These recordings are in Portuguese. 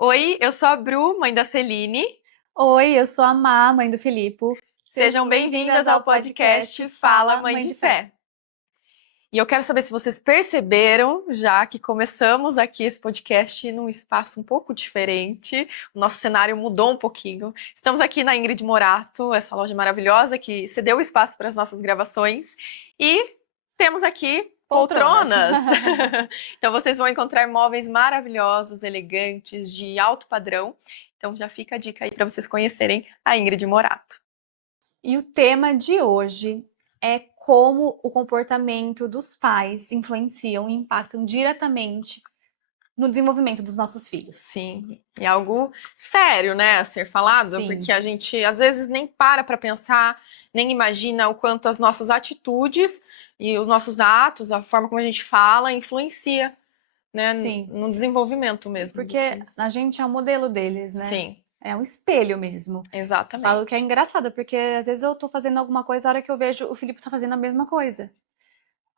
Oi, eu sou a Bru, mãe da Celine. Oi, eu sou a Má, mãe do Filipe. Sejam bem-vindas ao podcast Fala Mãe de Fé. E eu quero saber se vocês perceberam já que começamos aqui esse podcast num espaço um pouco diferente. O nosso cenário mudou um pouquinho. Estamos aqui na Ingrid Morato, essa loja maravilhosa que cedeu espaço para as nossas gravações. E temos aqui poltronas. Então vocês vão encontrar móveis maravilhosos, elegantes, de alto padrão. Então já fica a dica aí para vocês conhecerem a Ingrid Morato. E o tema de hoje é como o comportamento dos pais influenciam e impactam diretamente no desenvolvimento dos nossos filhos. Sim, e algo sério, né, a ser falado, Sim. porque a gente às vezes nem para pensar, nem imagina o quanto as nossas atitudes e os nossos atos, a forma como a gente fala, influencia, né, Sim. no desenvolvimento mesmo. Porque a gente é o modelo deles, né? Sim. É um espelho mesmo. Exatamente. Falo que é engraçado, porque às vezes eu tô fazendo alguma coisa, a hora que eu vejo o Filipe tá fazendo a mesma coisa.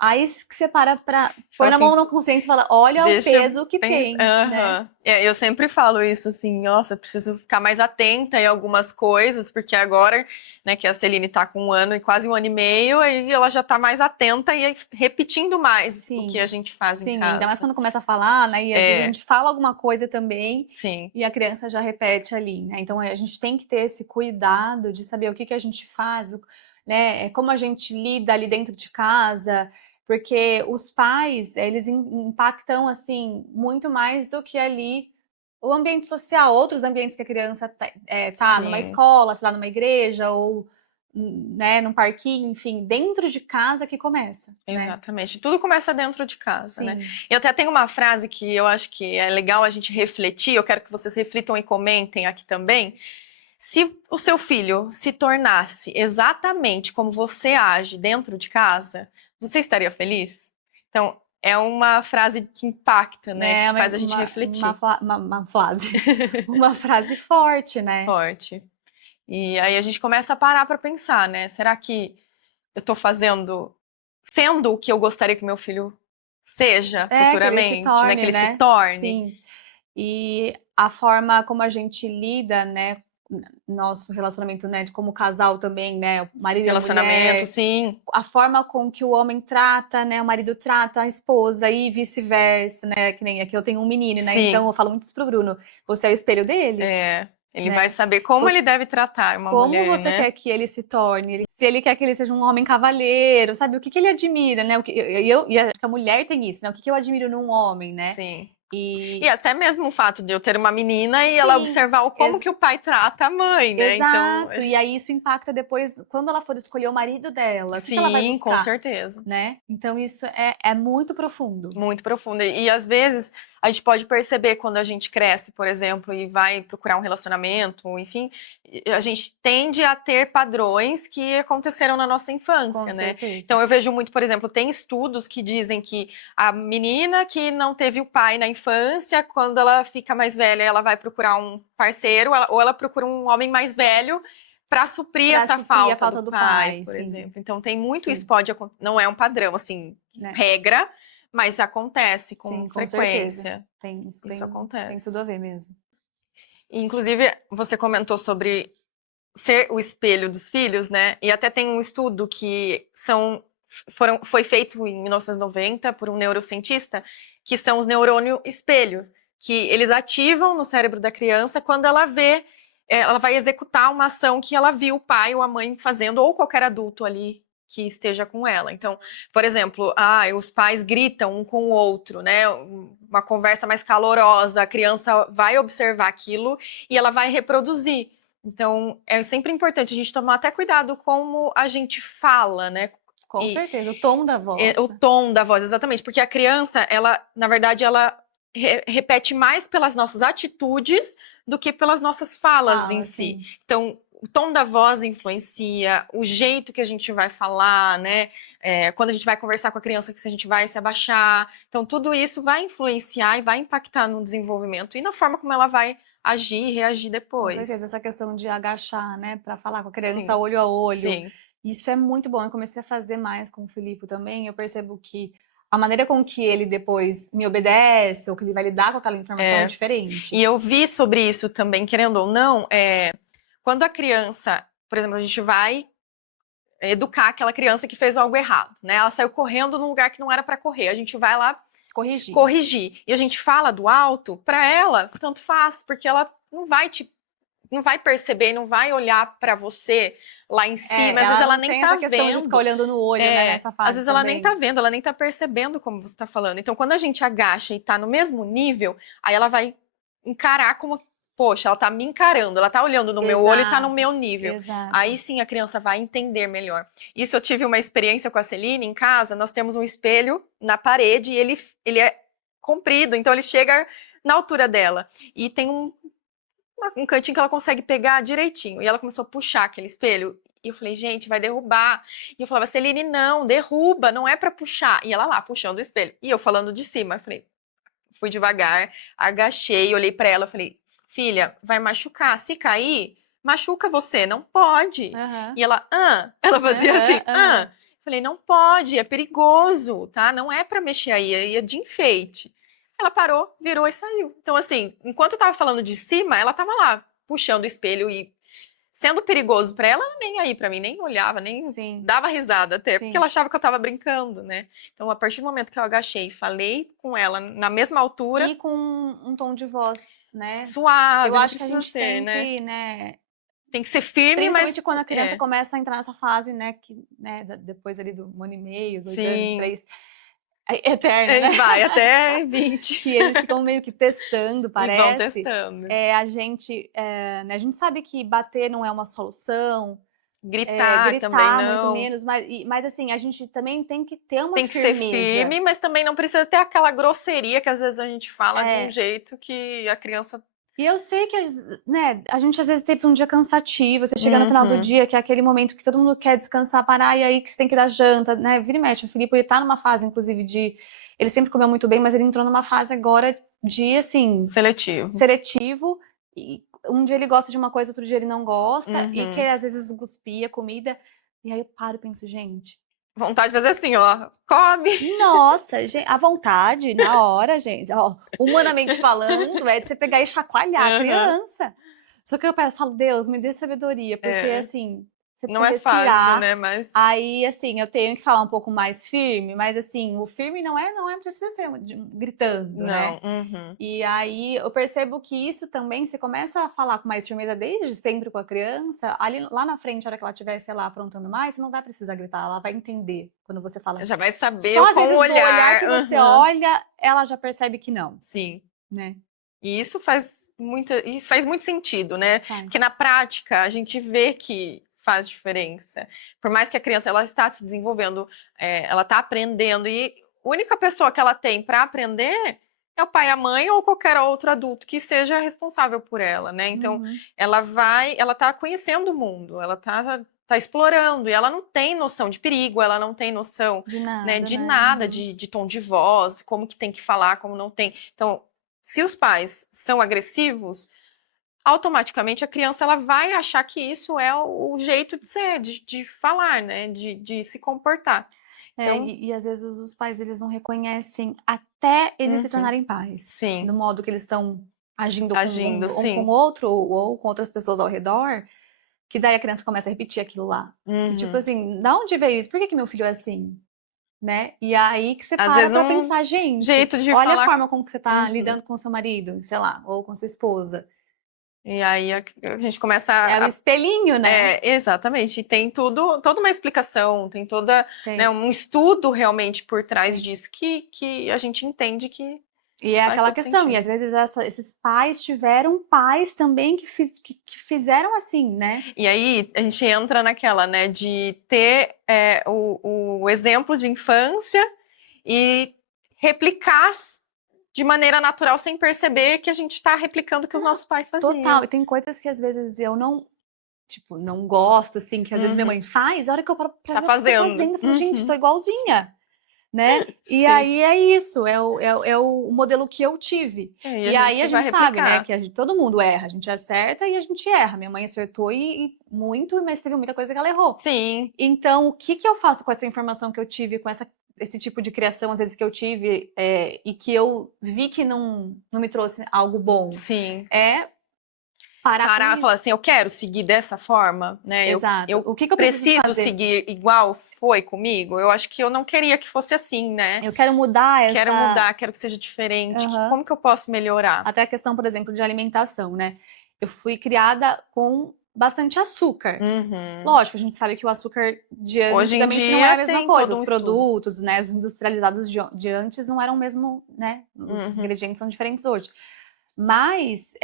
Aí que você para pra pôr na mão na consciência e fala, olha o peso que tem, né? Eu sempre falo isso, assim, nossa, eu preciso ficar mais atenta em algumas coisas, porque agora, né, que a Celine tá com 1 ano e quase 1 ano e meio, aí ela já tá mais atenta e repetindo mais o que a gente faz em casa. Ainda mais quando começa a falar, né, e às vezes a gente fala alguma coisa também, Sim. E a criança já repete ali, né? Então a gente tem que ter esse cuidado de saber o que a gente faz, né, como a gente lida ali dentro de casa, porque os pais, eles impactam, assim, muito mais do que ali o ambiente social, outros ambientes que a criança tá numa escola, sei lá, numa igreja, ou, né, num parquinho, enfim, dentro de casa que começa. Exatamente. Né? Tudo começa dentro de casa, Sim. né? Eu até tenho uma frase que eu acho que é legal a gente refletir, eu quero que vocês reflitam e comentem aqui também. Se o seu filho se tornasse exatamente como você age dentro de casa, você estaria feliz? Então, é uma frase que impacta, né? Que faz a gente refletir. Uma frase forte, né? Forte. E aí a gente começa a parar para pensar, né? Será que eu tô sendo o que eu gostaria que meu filho seja futuramente, que ele se torne. Sim. E a forma como a gente lida, né, nosso relacionamento, né, como casal também, né, o marido e a mulher, sim. A forma com que o homem trata, né, o marido trata a esposa e vice-versa, né, que nem aqui eu tenho um menino, né, então eu falo muito isso pro Bruno, você é o espelho dele. Ele vai saber como ele deve tratar uma mulher, Como você quer que ele se torne? Se ele quer que ele seja um homem cavalheiro, sabe? O que ele admira, né? E acho que a mulher tem isso, né? O que eu admiro num homem, né? Sim. E até mesmo o fato de eu ter uma menina e ela observar como que o pai trata a mãe, né? Exato. Então, e aí isso impacta depois, quando ela for escolher o marido dela. Sim, o que ela vai buscar, com certeza. Né? Então isso é muito profundo. Muito profundo. E às vezes a gente pode perceber quando a gente cresce, por exemplo, e vai procurar um relacionamento, enfim, a gente tende a ter padrões que aconteceram na nossa infância, Com certeza. Então eu vejo muito, por exemplo, tem estudos que dizem que a menina que não teve o pai na infância, quando ela fica mais velha, ela vai procurar um parceiro, ou ela procura um homem mais velho para suprir essa falta do pai, por exemplo. Então tem muito isso, não é um padrão, assim, regra, mas acontece com frequência. Isso acontece. Tem tudo a ver mesmo. E, inclusive, você comentou sobre ser o espelho dos filhos, né? E até tem um estudo que foi feito em 1990 por um neurocientista, que são os neurônios espelho, que eles ativam no cérebro da criança quando ela vai executar uma ação que ela viu o pai ou a mãe fazendo, ou qualquer adulto ali que esteja com ela. Então, por exemplo, os pais gritam um com o outro, né? Uma conversa mais calorosa, a criança vai observar aquilo e ela vai reproduzir. Então, é sempre importante a gente tomar até cuidado como a gente fala, né? Com certeza, o tom da voz. O tom da voz, exatamente. Porque a criança, na verdade, ela repete mais pelas nossas atitudes do que pelas nossas falas em si. Então, o tom da voz influencia, o jeito que a gente vai falar, né? Quando a gente vai conversar com a criança, que a gente vai se abaixar. Então, tudo isso vai influenciar e vai impactar no desenvolvimento e na forma como ela vai agir e reagir depois. Com certeza, essa questão de agachar, né? Pra falar com a criança olho a olho. Sim. Isso é muito bom. Eu comecei a fazer mais com o Filipe também. Eu percebo que a maneira com que ele depois me obedece ou que ele vai lidar com aquela informação é diferente. E eu vi sobre isso também, querendo ou não, quando a criança, por exemplo, a gente vai educar aquela criança que fez algo errado, né? Ela saiu correndo num lugar que não era para correr. A gente vai lá corrigir. E a gente fala do alto, para ela, tanto faz, porque ela não vai perceber, não vai olhar para você lá em cima. Às vezes ela nem tá vendo. De ficar olhando no olho, né, nessa fase. Às vezes ela nem tá vendo, ela nem tá percebendo como você tá falando. Então, quando a gente agacha e tá no mesmo nível, aí ela vai encarar como, poxa, ela tá me encarando, ela tá olhando no meu olho e tá no meu nível. Exato. Aí sim a criança vai entender melhor. Isso eu tive uma experiência com a Celine em casa. Nós temos um espelho na parede e ele é comprido, então ele chega na altura dela. E tem um cantinho que ela consegue pegar direitinho. E ela começou a puxar aquele espelho. E eu falei, gente, vai derrubar. E eu falava, Celine, não, derruba, não é pra puxar. E ela lá, puxando o espelho. E eu falando de cima. Eu falei, fui devagar, agachei, olhei pra ela, falei, filha, vai machucar. Se cair, machuca você, não pode. E ela, ela fazia assim, Falei, não pode, é perigoso, tá? Não é pra mexer aí, é de enfeite. Ela parou, virou e saiu. Então, assim, enquanto eu tava falando de cima, ela tava lá, puxando o espelho e sendo perigoso pra ela, nem aí pra mim, nem olhava, nem dava risada até, porque ela achava que eu tava brincando, né? Então, a partir do momento que eu agachei e falei com ela na mesma altura... E com um tom de voz, né? Suave, eu acho que a gente ser, tem que, né? Tem que ser firme, principalmente quando a criança começa a entrar nessa fase, né? Que, né, depois ali do 1 ano e meio, 2 anos, 3... eterna, né? Vai até 20. Que eles ficam meio que testando, parece. E vão testando. A gente sabe que bater não é uma solução. Gritar também não. Muito menos. Mas assim, a gente também tem que ter uma firmeza. Tem que ser firme, mas também não precisa ter aquela grosseria que às vezes a gente fala de um jeito que a criança... E eu sei que, né, a gente às vezes teve um dia cansativo, você chega no final do dia, que é aquele momento que todo mundo quer descansar, parar, e aí que você tem que dar janta, né, vira e mexe. O Filipe, ele tá numa fase, inclusive, ele sempre comeu muito bem, mas ele entrou numa fase agora de, assim... Seletivo, e um dia ele gosta de uma coisa, outro dia ele não gosta, e que às vezes cuspia comida, e aí eu paro e penso, gente... Vontade de fazer assim, ó, come. Nossa, gente, a vontade, na hora, gente, ó, humanamente falando, é de você pegar e chacoalhar a criança. Só que eu falo, Deus, me dê sabedoria, porque assim, você precisa respirar. Fácil, né, mas... Aí, assim, eu tenho que falar um pouco mais firme, mas assim, o firme não é precisa ser gritando, né? E aí, eu percebo que isso também, você começa a falar com mais firmeza desde sempre com a criança, ali, lá na frente, a hora que ela estiver, sei lá, aprontando mais, você não vai precisar gritar, ela vai entender quando você fala. Já vai saber só, com o olhar que você olha, ela já percebe que não. Sim. Né? E isso faz muito sentido, né? Porque na prática, a gente vê que faz diferença. Por mais que a criança ela está se desenvolvendo, ela está aprendendo, e a única pessoa que ela tem para aprender é o pai, a mãe ou qualquer outro adulto que seja responsável por ela, né? Então, ela está conhecendo o mundo, ela tá explorando, e ela não tem noção de perigo, ela não tem noção de nada, né, de nada, de tom de voz, como que tem que falar, como não tem. Então, se os pais são agressivos, automaticamente a criança ela vai achar que isso é o jeito de ser, de falar, né, de se comportar. Então... e às vezes os pais eles não reconhecem até eles se tornarem pais. Sim. No modo que eles estão agindo sim. com outro ou com outras pessoas ao redor, que daí a criança começa a repetir aquilo lá. E, tipo assim, da onde veio isso? Por que meu filho é assim? Né? E aí que você para pra pensar, gente, jeito de olha falar... a forma como que você tá lidando com seu marido, sei lá, ou com sua esposa. E aí a gente começa É o espelhinho, né? Exatamente. E tem toda uma explicação, tem né, um estudo realmente por trás disso que a gente entende que e é aquela questão, e às vezes esses pais tiveram pais também que fizeram assim, né? E aí a gente entra naquela, né, de ter o exemplo de infância e replicar de maneira natural, sem perceber que a gente está replicando o que os nossos pais faziam. Total, e tem coisas que às vezes eu não gosto, assim, que às vezes minha mãe faz, a hora que eu paro pra tá fazendo. Eu falo, gente, tô igualzinha. Né? E aí é isso, é o modelo que eu tive. E aí a gente sabe, né, que todo mundo erra, a gente acerta e a gente erra. Minha mãe acertou e muito, mas teve muita coisa que ela errou. Sim. Então, o que eu faço com essa informação que eu tive, com essa esse tipo de criação, às vezes, que eu tive e que eu vi que não me trouxe algo bom, Sim. é parar com Parar e isso. falar assim, eu quero seguir dessa forma, né? Exato. Eu O que eu preciso fazer? seguir igual foi comigo? Eu acho que eu não queria que fosse assim, né? Eu quero mudar essa... Quero mudar, quero que seja diferente. Aham. Como que eu posso melhorar? Até a questão, por exemplo, de alimentação, né? Eu fui criada com bastante açúcar. Uhum. Lógico, a gente sabe que o açúcar de Hoje em antigamente não dia é a mesma tem coisa. todo Os um estudo. produtos, né, os industrializados de antes não eram o mesmo, né? Os Uhum. ingredientes são diferentes hoje. Mas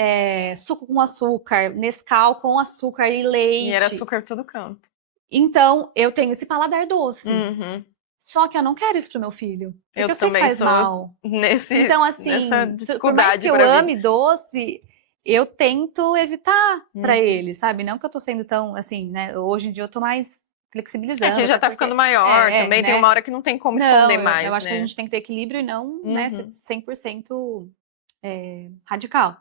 suco com açúcar, Nescau com açúcar e leite. E era açúcar por todo canto. Então, eu tenho esse paladar doce. Uhum. Só que eu não quero isso pro meu filho. Porque Eu eu sei que também faz sou mal. nessa Então, assim, por mais dificuldade que eu pra mim. ame doce, eu tento evitar pra Uhum. ele, sabe? Não que eu tô sendo tão, assim, né? Hoje em dia eu tô mais flexibilizando. É que já até tá porque- ficando maior também, tem né? uma hora que não tem como Não, esconder eu mais, acho que a né? gente tem que ter equilíbrio e não, né, ser Uhum. 100% radical.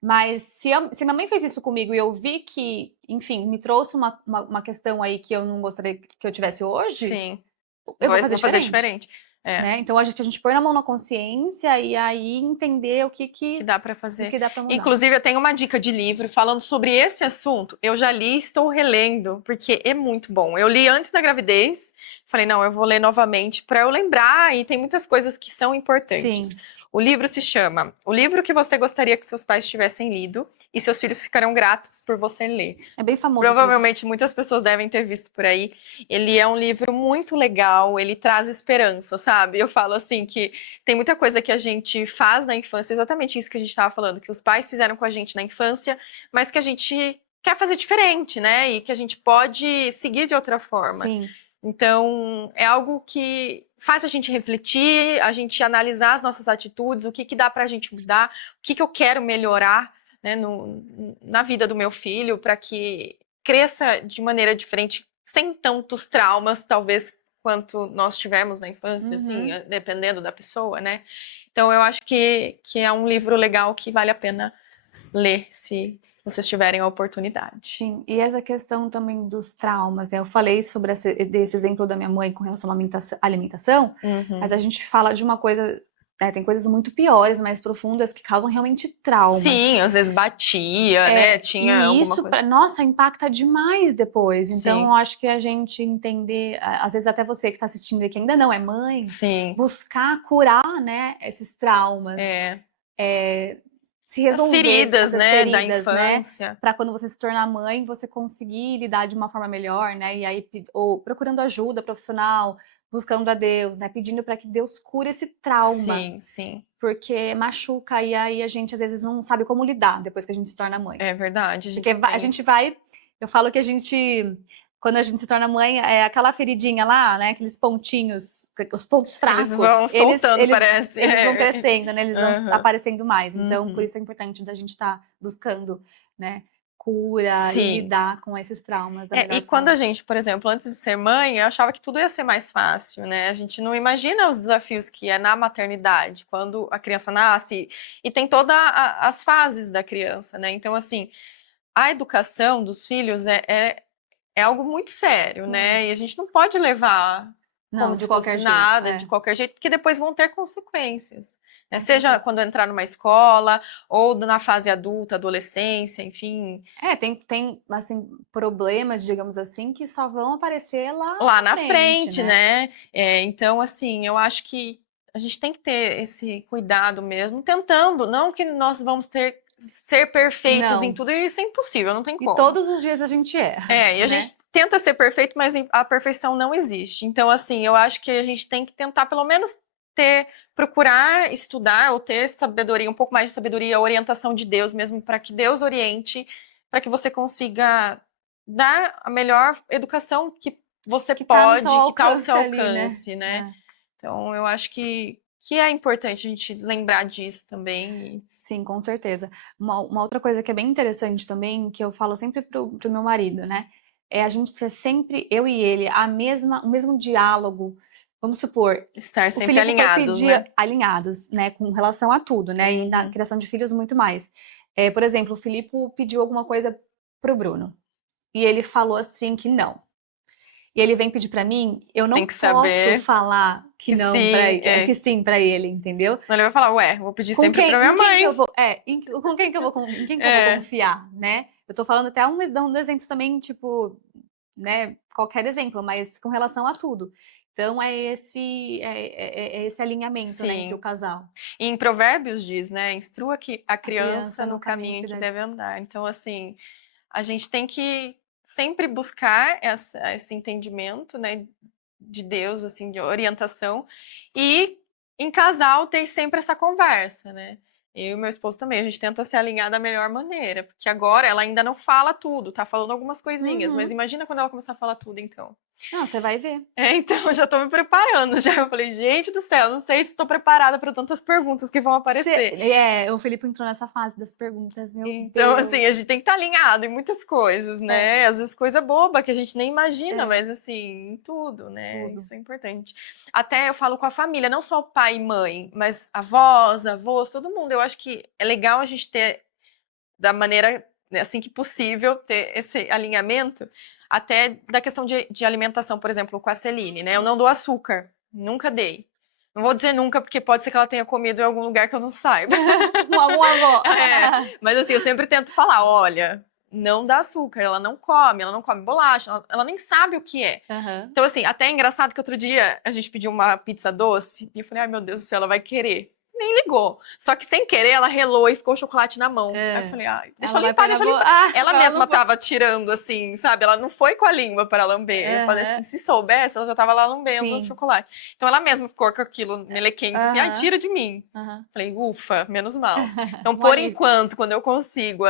Mas se minha mãe fez isso comigo e eu vi que, enfim, me trouxe uma questão aí que eu não gostaria que eu tivesse hoje, Sim. eu vou Vou fazer fazer diferente. diferente. É. Né? Então, acho que a gente põe na mão na consciência e aí entender o Que que dá pra fazer. dá pra mudar. Inclusive, eu tenho uma dica de livro falando sobre esse assunto. Eu já li e estou relendo, porque é muito bom. Eu li antes da gravidez, falei, não, eu vou ler novamente para eu lembrar, e tem muitas coisas que são importantes. Sim. O livro se chama O Livro que Você Gostaria que Seus Pais Tivessem Lido, e Seus Filhos Ficarão Gratos por Você Ler. É bem famoso esse livro. Provavelmente muitas pessoas devem ter visto por aí. Ele é um livro muito legal, ele traz esperança, sabe? Eu falo assim que tem muita coisa que a gente faz na infância, exatamente isso que a gente estava falando, que os pais fizeram com a gente na infância, mas que a gente quer fazer diferente, né? E que a gente pode seguir de outra forma. Sim. Então, é algo que faz a gente refletir, a gente analisar as nossas atitudes, o que que dá pra gente mudar, o que que eu quero melhorar, né, na vida do meu filho, para que cresça de maneira diferente, sem tantos traumas, talvez, quanto nós tivemos na infância, assim, dependendo da pessoa, né? Então, eu acho que é um livro legal que vale a pena ler, se vocês tiverem a oportunidade. Sim, e essa questão também dos traumas, né? Eu falei sobre desse exemplo da minha mãe com relação à alimentação, mas a gente fala de uma coisa, né? Tem coisas muito piores, mais profundas, que causam realmente traumas. Sim, às vezes batia, né? Tinha e alguma isso, coisa. nossa, impacta demais depois. Então, Sim. eu acho que a gente entender, às vezes até você que está assistindo e que ainda não é mãe, Sim. buscar curar, né, esses traumas. Se resolver as feridas, essas né, da feridas, infância. né, para quando você se tornar mãe, você conseguir lidar de uma forma melhor, né, e aí ou procurando ajuda profissional, buscando a Deus, né, pedindo para que Deus cure esse trauma. Sim, sim. Porque machuca e aí a gente às vezes não sabe como lidar depois que a gente se torna mãe. É verdade. Porque a gente vai, eu falo que a gente, quando a gente se torna mãe, é aquela feridinha lá, né, aqueles pontinhos, os pontos fracos. Eles vão soltando, parece. Eles vão crescendo, né, eles vão aparecendo mais. Então, por Uhum. isso é importante da gente estar buscando, né, cura Sim. e lidar com esses traumas da melhor E quando forma. a gente, por exemplo, antes de ser mãe, eu achava que tudo ia ser mais fácil, né? A gente não imagina os desafios que é na maternidade, quando a criança nasce, e tem todas as fases da criança, né? Então, assim, a educação dos filhos é algo muito sério, né? E a gente não pode levar Não, como de se qualquer fosse jeito, nada, de qualquer jeito, porque depois vão ter consequências. Né? Com Seja certeza. quando entrar numa escola, ou na fase adulta, adolescência, enfim. Tem assim, problemas, digamos assim, que só vão aparecer Lá na frente, né? Então, assim, eu acho que a gente tem que ter esse cuidado mesmo, tentando, não que nós vamos ser perfeitos em Não. tudo, isso é impossível, não tem como. E todos os dias a gente erra. E a gente tenta ser perfeito, mas a perfeição não existe. Então, assim, eu acho que a gente tem que tentar, pelo menos, procurar estudar ou ter sabedoria, um pouco mais de sabedoria, orientação de Deus mesmo, para que Deus oriente, para que você consiga dar a melhor educação que você pode, que está ao seu alcance, né? Então, eu acho que é importante a gente lembrar disso também. Sim, com certeza. Uma outra coisa que é bem interessante também, que eu falo sempre pro meu marido, né? É a gente ter sempre, eu e ele, o mesmo diálogo. Vamos supor, Estar o sempre Felipe alinhados, foi né? Alinhados, né? Com relação a tudo, né? E na criação de filhos, muito mais. Por exemplo, o Felipe pediu alguma coisa pro Bruno. E ele falou assim que não. e ele vem pedir pra mim, eu não Tem que posso saber falar que que não sim, pra ele, é. que sim pra ele, entendeu? Senão ele vai falar, ué, vou pedir Com sempre quem, pra minha com quem que mãe. eu vou, com quem que eu vou, em quem que eu vou É. confiar, né? Eu tô falando até dando um exemplo também, tipo, né, qualquer exemplo, mas com relação a tudo. Então é esse alinhamento, né, entre o Sim. casal. E em Provérbios diz, né, instrua a criança no no caminho que deve deve andar. Então, assim, a gente tem que sempre buscar esse entendimento, né, de Deus, assim, de orientação, e em casal ter sempre essa conversa, né? Eu e meu esposo também, a gente tenta se alinhar da melhor maneira, porque agora ela ainda não fala tudo, tá falando algumas coisinhas, mas Uhum. imagina quando ela começar a falar tudo, então. Não, você vai ver. Então, eu já tô me preparando, já. Eu falei, gente do céu, não sei se estou preparada para tantas perguntas que vão aparecer. O Felipe entrou nessa fase das perguntas, meu Então, Deus. assim, a gente tem que estar alinhado em muitas coisas, né? Às vezes coisa boba que a gente nem imagina, mas assim, em tudo, né? Tudo. Isso é importante. Até eu falo com a família, não só o pai e mãe, mas avós, avós, todo mundo. Eu acho que é legal a gente ter, da maneira assim que possível, ter esse alinhamento, até da questão de alimentação, por exemplo, com a Celine, né? Eu não dou açúcar, nunca dei. Não vou dizer nunca, porque pode ser que ela tenha comido em algum lugar que eu não saiba. Com alguma avó. Mas assim, eu sempre tento falar, olha, não dá açúcar, ela não come bolacha, ela nem sabe o que é. Uhum. Então assim, até é engraçado que outro dia a gente pediu uma pizza doce, e eu falei, ai meu Deus do céu, ela vai querer. Nem ligou. Só que sem querer, ela relou e ficou o chocolate na mão. Aí eu falei, ai, deixa eu limpar, deixa eu limpar. Ela mesma tava tirando, assim, sabe? Ela não foi com a língua para lamber. Eu falei assim, se soubesse, ela já tava lá lambendo o chocolate. Então ela mesma ficou com aquilo melequento, assim, ai, tira de mim. Falei, ufa, menos mal. Então, por enquanto, quando eu consigo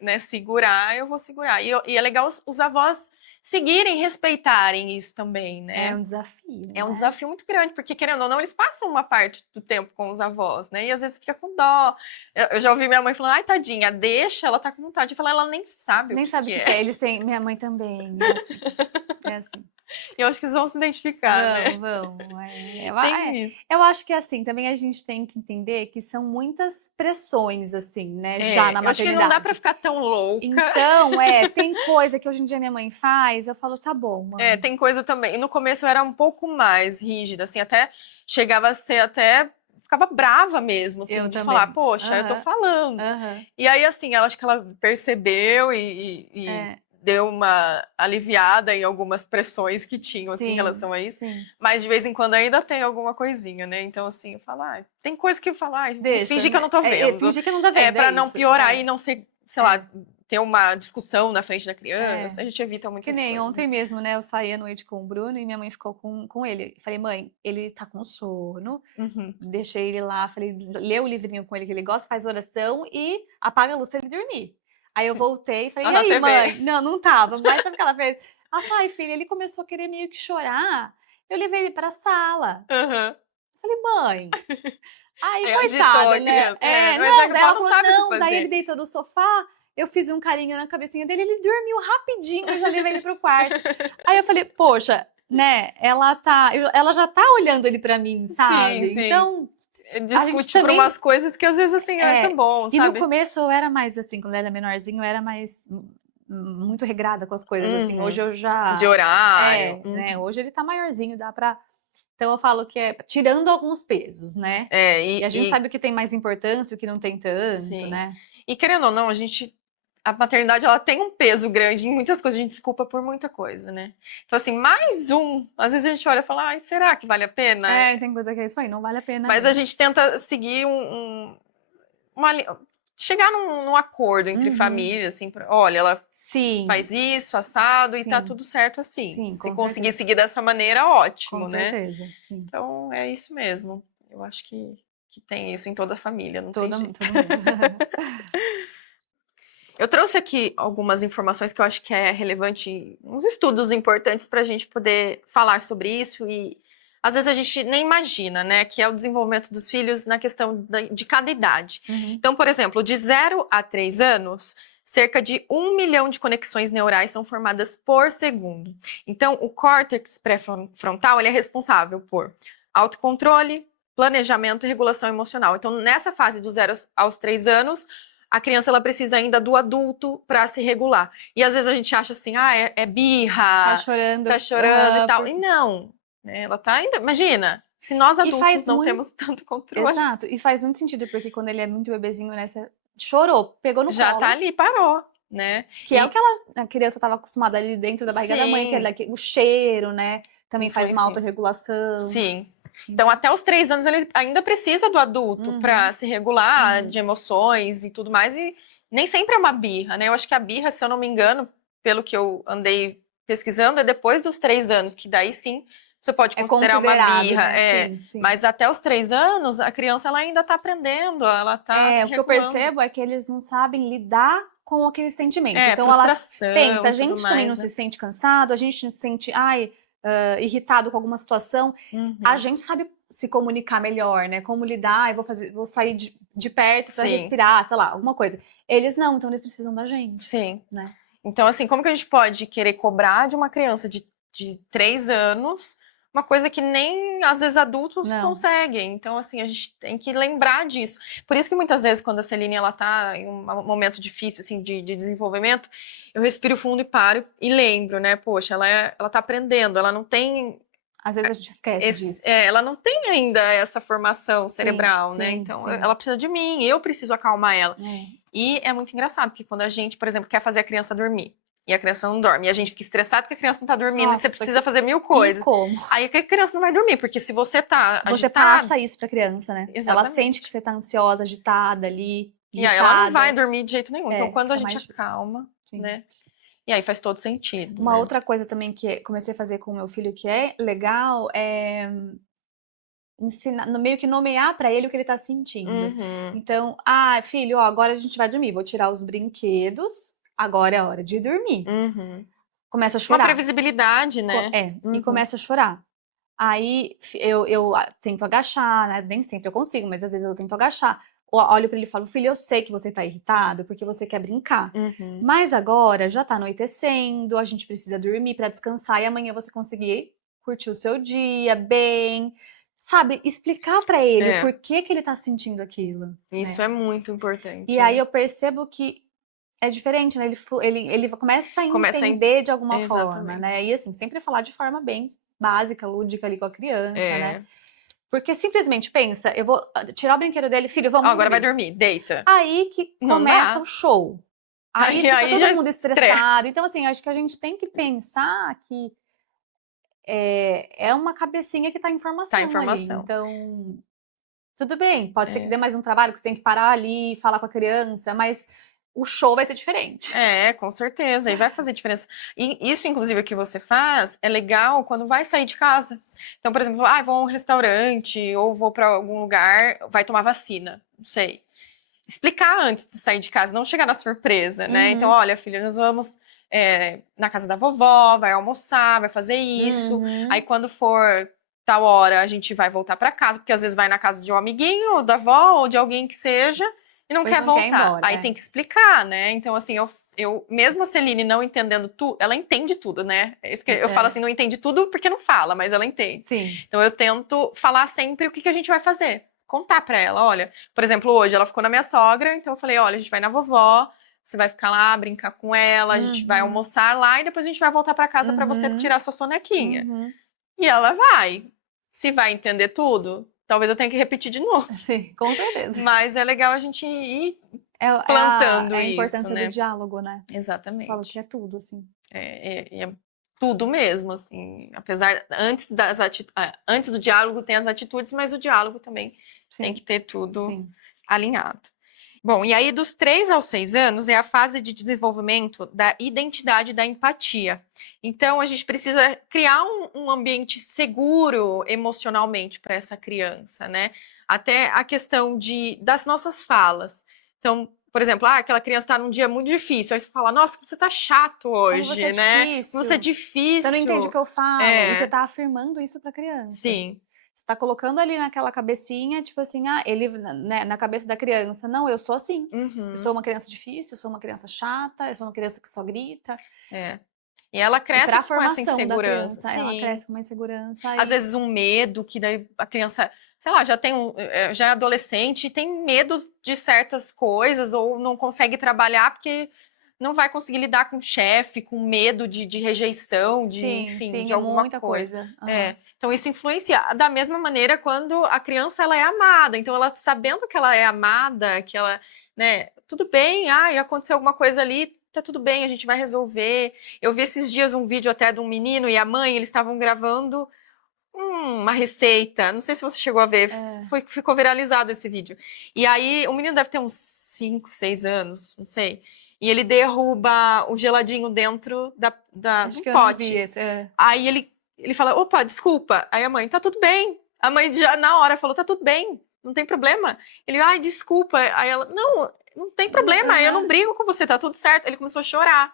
né, segurar, eu vou segurar. E é legal os avós seguirem, respeitarem isso também, né? É um desafio. É um desafio muito grande, porque querendo ou não, eles passam uma parte do tempo com os avós, né? E às vezes fica com dó. Eu já ouvi minha mãe falando, ai, tadinha, deixa, ela tá com vontade de falar, ela nem sabe Nem o que sabe o que é. Eles têm. Minha mãe também. É assim. É assim. Eu acho que eles vão se identificar, né? Vão. Tem isso. Eu acho que assim, também a gente tem que entender que são muitas pressões, assim, né? Já na maternidade. Eu acho que não dá pra ficar tão louca. Então, tem coisa que hoje em dia minha mãe faz, eu falo, tá bom, mãe. Tem coisa também. E no começo eu era um pouco mais rígida, assim, até chegava a ser até. Ficava brava mesmo, assim, de falar, poxa, eu tô falando. E aí, assim, ela acho que ela percebeu e deu uma aliviada em algumas pressões que tinham, assim, em relação a isso. Sim. Mas de vez em quando ainda tem alguma coisinha, né? Então, assim, eu falo, tem coisa que eu falo, finge que eu não tô vendo. Finge que não tá vendo. Pra não piorar e não ser, sei lá, ter uma discussão na frente da criança. A gente evita muitas coisas. Que nem ontem mesmo, né? Eu saí à noite com o Bruno e minha mãe ficou com ele. Falei, mãe, ele tá com sono. Deixei ele lá, falei, lê o livrinho com ele que ele gosta, faz oração e apaga a luz pra ele dormir. Aí eu voltei e falei, e aí, mãe? Não tava. Mas sabe o que ela fez? Ai, filha, ele começou a querer meio que chorar. Eu levei ele pra sala. Falei, mãe. Aí, coitada, né? Daí ela falou, não, daí ele deitou no sofá, eu fiz um carinho na cabecinha dele, ele dormiu rapidinho, eu já levei ele pro quarto. Aí eu falei, poxa, né, ela já tá olhando ele pra mim, sabe? Sim. Então, discute por umas coisas que às vezes, assim, é tão bom, sabe? E no começo eu era mais, assim, quando ele era menorzinho, eu era mais muito regrada com as coisas, assim. Hoje eu já... De horário. Né? Hoje ele tá maiorzinho, dá pra... Então eu falo que tirando alguns pesos, né? E a gente sabe o que tem mais importância, o que não tem tanto, né? E querendo ou não, a maternidade, ela tem um peso grande em muitas coisas, a gente se culpa por muita coisa, né? Então, assim, mais às vezes a gente olha e fala, ai, será que vale a pena? Tem coisa que é isso aí, não vale a pena. Mas a gente tenta seguir chegar num acordo entre famílias, assim, olha, ela faz isso, assado, e tá tudo certo assim. Se conseguir seguir dessa maneira, ótimo, né? Com certeza, sim. Então, é isso mesmo. Eu acho que tem isso em toda a família, não tem jeito. Todo mundo. Eu trouxe aqui algumas informações que eu acho que é relevante, uns estudos importantes para a gente poder falar sobre isso e às vezes a gente nem imagina, né, que é o desenvolvimento dos filhos na questão de cada idade. Então, por exemplo, de 0 a 3 anos, cerca de 1 milhão de conexões neurais são formadas por segundo. Então, o córtex pré-frontal ele é responsável por autocontrole, planejamento e regulação emocional. Então, nessa fase dos 0 aos 3 anos, a criança ela precisa ainda do adulto para se regular. E às vezes a gente acha assim, é birra, tá chorando e tal. E não, né? Ela tá ainda. Imagina, se nós adultos não temos tanto controle. Exato, e faz muito sentido, porque quando ele é muito bebezinho, né? Chorou, pegou no já colo. Tá ali, parou, né? Que é o que a criança estava acostumada ali dentro da barriga da mãe, que é o cheiro, né? Também faz uma autorregulação. Sim. Então, até os 3 anos, ele ainda precisa do adulto para se regular de emoções e tudo mais. E nem sempre é uma birra, né? Eu acho que a birra, se eu não me engano, pelo que eu andei pesquisando, é depois dos 3 anos, que daí sim você pode considerar uma birra. Né? Sim. Mas até os 3 anos, a criança ela ainda tá aprendendo, ela tá se regulando. O que eu percebo é que eles não sabem lidar com aquele sentimento. Então, frustração, ela pensa, a gente tudo também mais, não né? se sente cansado, a gente não se sente, irritado com alguma situação. A gente sabe se comunicar melhor, né? Como lidar, vou sair de perto para respirar, sei lá, alguma coisa. Eles não, então eles precisam da gente. Sim. Né? Então, assim, como que a gente pode querer cobrar de uma criança de 3 anos uma coisa que nem, às vezes, adultos conseguem? Então, assim, a gente tem que lembrar disso. Por isso que muitas vezes, quando a Celine, ela tá em um momento difícil, assim, de desenvolvimento, eu respiro fundo e paro e lembro, né? Poxa, ela tá aprendendo, ela não tem... Às vezes a gente esquece disso. Ela não tem ainda essa formação cerebral, né? Então, ela precisa de mim, eu preciso acalmar ela. E é muito engraçado, porque quando a gente, por exemplo, quer fazer a criança dormir, e a criança não dorme, e a gente fica estressado porque a criança não tá dormindo, e você precisa fazer 1000 coisas. E como? Aí a criança não vai dormir, porque se você tá agitada... Você passa isso pra criança, né? Exatamente. Ela sente que você tá ansiosa, agitada ali, irritada. E aí ela não vai dormir de jeito nenhum. Então, quando a gente acalma, né? E aí faz todo sentido. Uma outra coisa também que comecei a fazer com o meu filho que é legal é ensinar, meio que nomear pra ele o que ele tá sentindo. Então, filho, agora a gente vai dormir, vou tirar os brinquedos, agora é a hora de dormir. Começa a chorar. Uma previsibilidade, né? E começa a chorar. Aí eu tento agachar, né? Nem sempre eu consigo, mas às vezes eu tento agachar. Olho pra ele e falo, filho, eu sei que você tá irritado porque você quer brincar. Mas agora já tá anoitecendo, a gente precisa dormir pra descansar e amanhã você conseguir curtir o seu dia bem. Sabe, explicar pra ele o porquê que ele tá sentindo aquilo. Isso é muito importante. E aí eu percebo que é diferente, né? Ele começa a entender de alguma forma, né? E assim, sempre falar de forma bem básica, lúdica ali com a criança, né? Porque simplesmente pensa, eu vou tirar o brinquedo dele, filho, vamos agora vai dormir, deita. Aí que começa o show. Aí fica todo mundo estressado. Então, assim, acho que a gente tem que pensar que é uma cabecinha que tá em informação. Ali. Então, tudo bem, pode ser que dê mais um trabalho, que você tem que parar ali, falar com a criança, mas o show vai ser diferente. Com certeza, e vai fazer diferença. E isso, inclusive, o que você faz é legal quando vai sair de casa. Então, por exemplo, vou a um restaurante ou vou para algum lugar, vai tomar vacina, não sei. Explicar antes de sair de casa, não chegar na surpresa, né? Então, olha, filha, nós vamos na casa da vovó, vai almoçar, vai fazer isso. Aí, quando for tal hora, a gente vai voltar para casa, porque às vezes vai na casa de um amiguinho, ou da avó, ou de alguém que seja, e não quer voltar. Embora, aí tem que explicar, né? Então, assim, eu mesmo a Celine não entendendo tudo, ela entende tudo, né? É isso que eu falo assim, não entende tudo porque não fala, mas ela entende. Sim. Então, eu tento falar sempre o que a gente vai fazer. Contar pra ela, olha, por exemplo, hoje ela ficou na minha sogra, então eu falei, olha, a gente vai na vovó, você vai ficar lá, brincar com ela, a gente vai almoçar lá e depois a gente vai voltar pra casa pra você tirar sua sonequinha. E ela vai. Se vai entender tudo, talvez eu tenha que repetir de novo. Sim, com certeza. Mas é legal a gente ir plantando isso, né? É a importância do diálogo, né? Exatamente. Eu falo que é tudo, assim. É tudo mesmo, assim. Apesar, antes do diálogo tem as atitudes, mas o diálogo também tem que ter tudo alinhado. Bom, e aí dos 3 aos 6 anos é a fase de desenvolvimento da identidade da empatia. Então, a gente precisa criar um ambiente seguro emocionalmente para essa criança, né? Até a questão das nossas falas. Então, por exemplo, aquela criança está num dia muito difícil, aí você fala, nossa, você tá chato hoje, como você né? Difícil. Você é difícil. Você não entende o que eu falo. E você tá afirmando isso pra criança. Sim. Você tá colocando ali naquela cabecinha, tipo assim, ele, né, na cabeça da criança, não, eu sou assim. Eu sou uma criança difícil, eu sou uma criança chata, eu sou uma criança que só grita. E ela cresce com essa insegurança. Sim. Ela cresce com uma insegurança. Às vezes um medo, que daí a criança sei lá, já é adolescente e tem medo de certas coisas ou não consegue trabalhar porque não vai conseguir lidar com o chefe, com medo de rejeição, enfim, sim, de é alguma muita coisa. coisa. Aham. Então isso influencia. Da mesma maneira quando a criança ela é amada. Então ela sabendo que ela é amada, que ela, né, tudo bem, aconteceu alguma coisa ali, tá tudo bem, a gente vai resolver. Eu vi esses dias um vídeo até de um menino e a mãe, eles estavam gravando uma receita. Não sei se você chegou a ver, ficou viralizado esse vídeo. E aí o menino deve ter uns 5, 6 anos, não sei. E ele derruba o geladinho dentro Acho do que eu não vi pote. esse. Aí ele fala, opa, desculpa. Aí a mãe, tá tudo bem. A mãe já na hora falou, tá tudo bem, não tem problema. Ele, ai, desculpa. Aí ela, não tem problema, eu não brigo com você, tá tudo certo. Ele começou a chorar.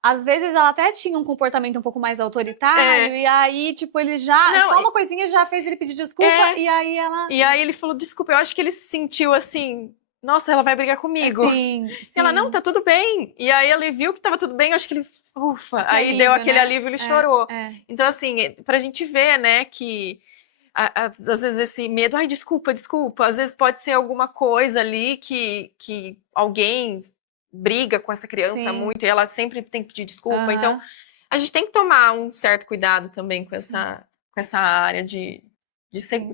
Às vezes ela até tinha um comportamento um pouco mais autoritário, e aí, tipo, ele já. Não, só uma coisinha já fez ele pedir desculpa, e aí ela. E aí ele falou, desculpa, eu acho que ele se sentiu assim, nossa, ela vai brigar comigo. Sim, E ela, não, tá tudo bem. E aí ele viu que tava tudo bem, eu acho que ele, ufa. Que Aí alívio, deu aquele né? alívio e ele chorou. É. Então, assim, pra gente ver, né, que às vezes esse medo, ai, desculpa, às vezes pode ser alguma coisa ali que alguém briga com essa criança Sim. muito e ela sempre tem que pedir desculpa. Aham. Então, a gente tem que tomar um certo cuidado também com essa área de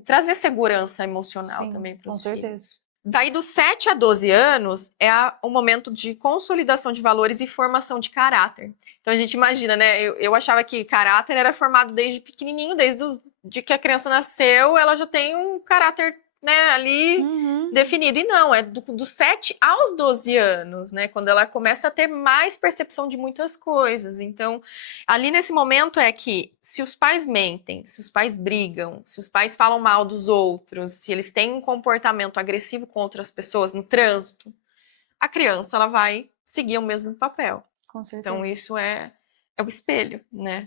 trazer segurança emocional também para com os filhos. certeza. Daí, dos 7 a 12 anos, é o momento de consolidação de valores e formação de caráter. Então, a gente imagina, né? Eu achava que caráter era formado desde pequenininho, de que a criança nasceu, ela já tem um caráter, né, ali definido. E não, é dos 7 aos 12 anos, né? Quando ela começa a ter mais percepção de muitas coisas. Então, ali nesse momento é que se os pais mentem, se os pais brigam, se os pais falam mal dos outros, se eles têm um comportamento agressivo com outras pessoas no trânsito, a criança ela vai seguir o mesmo papel. Com certeza. Então, isso é o espelho, né?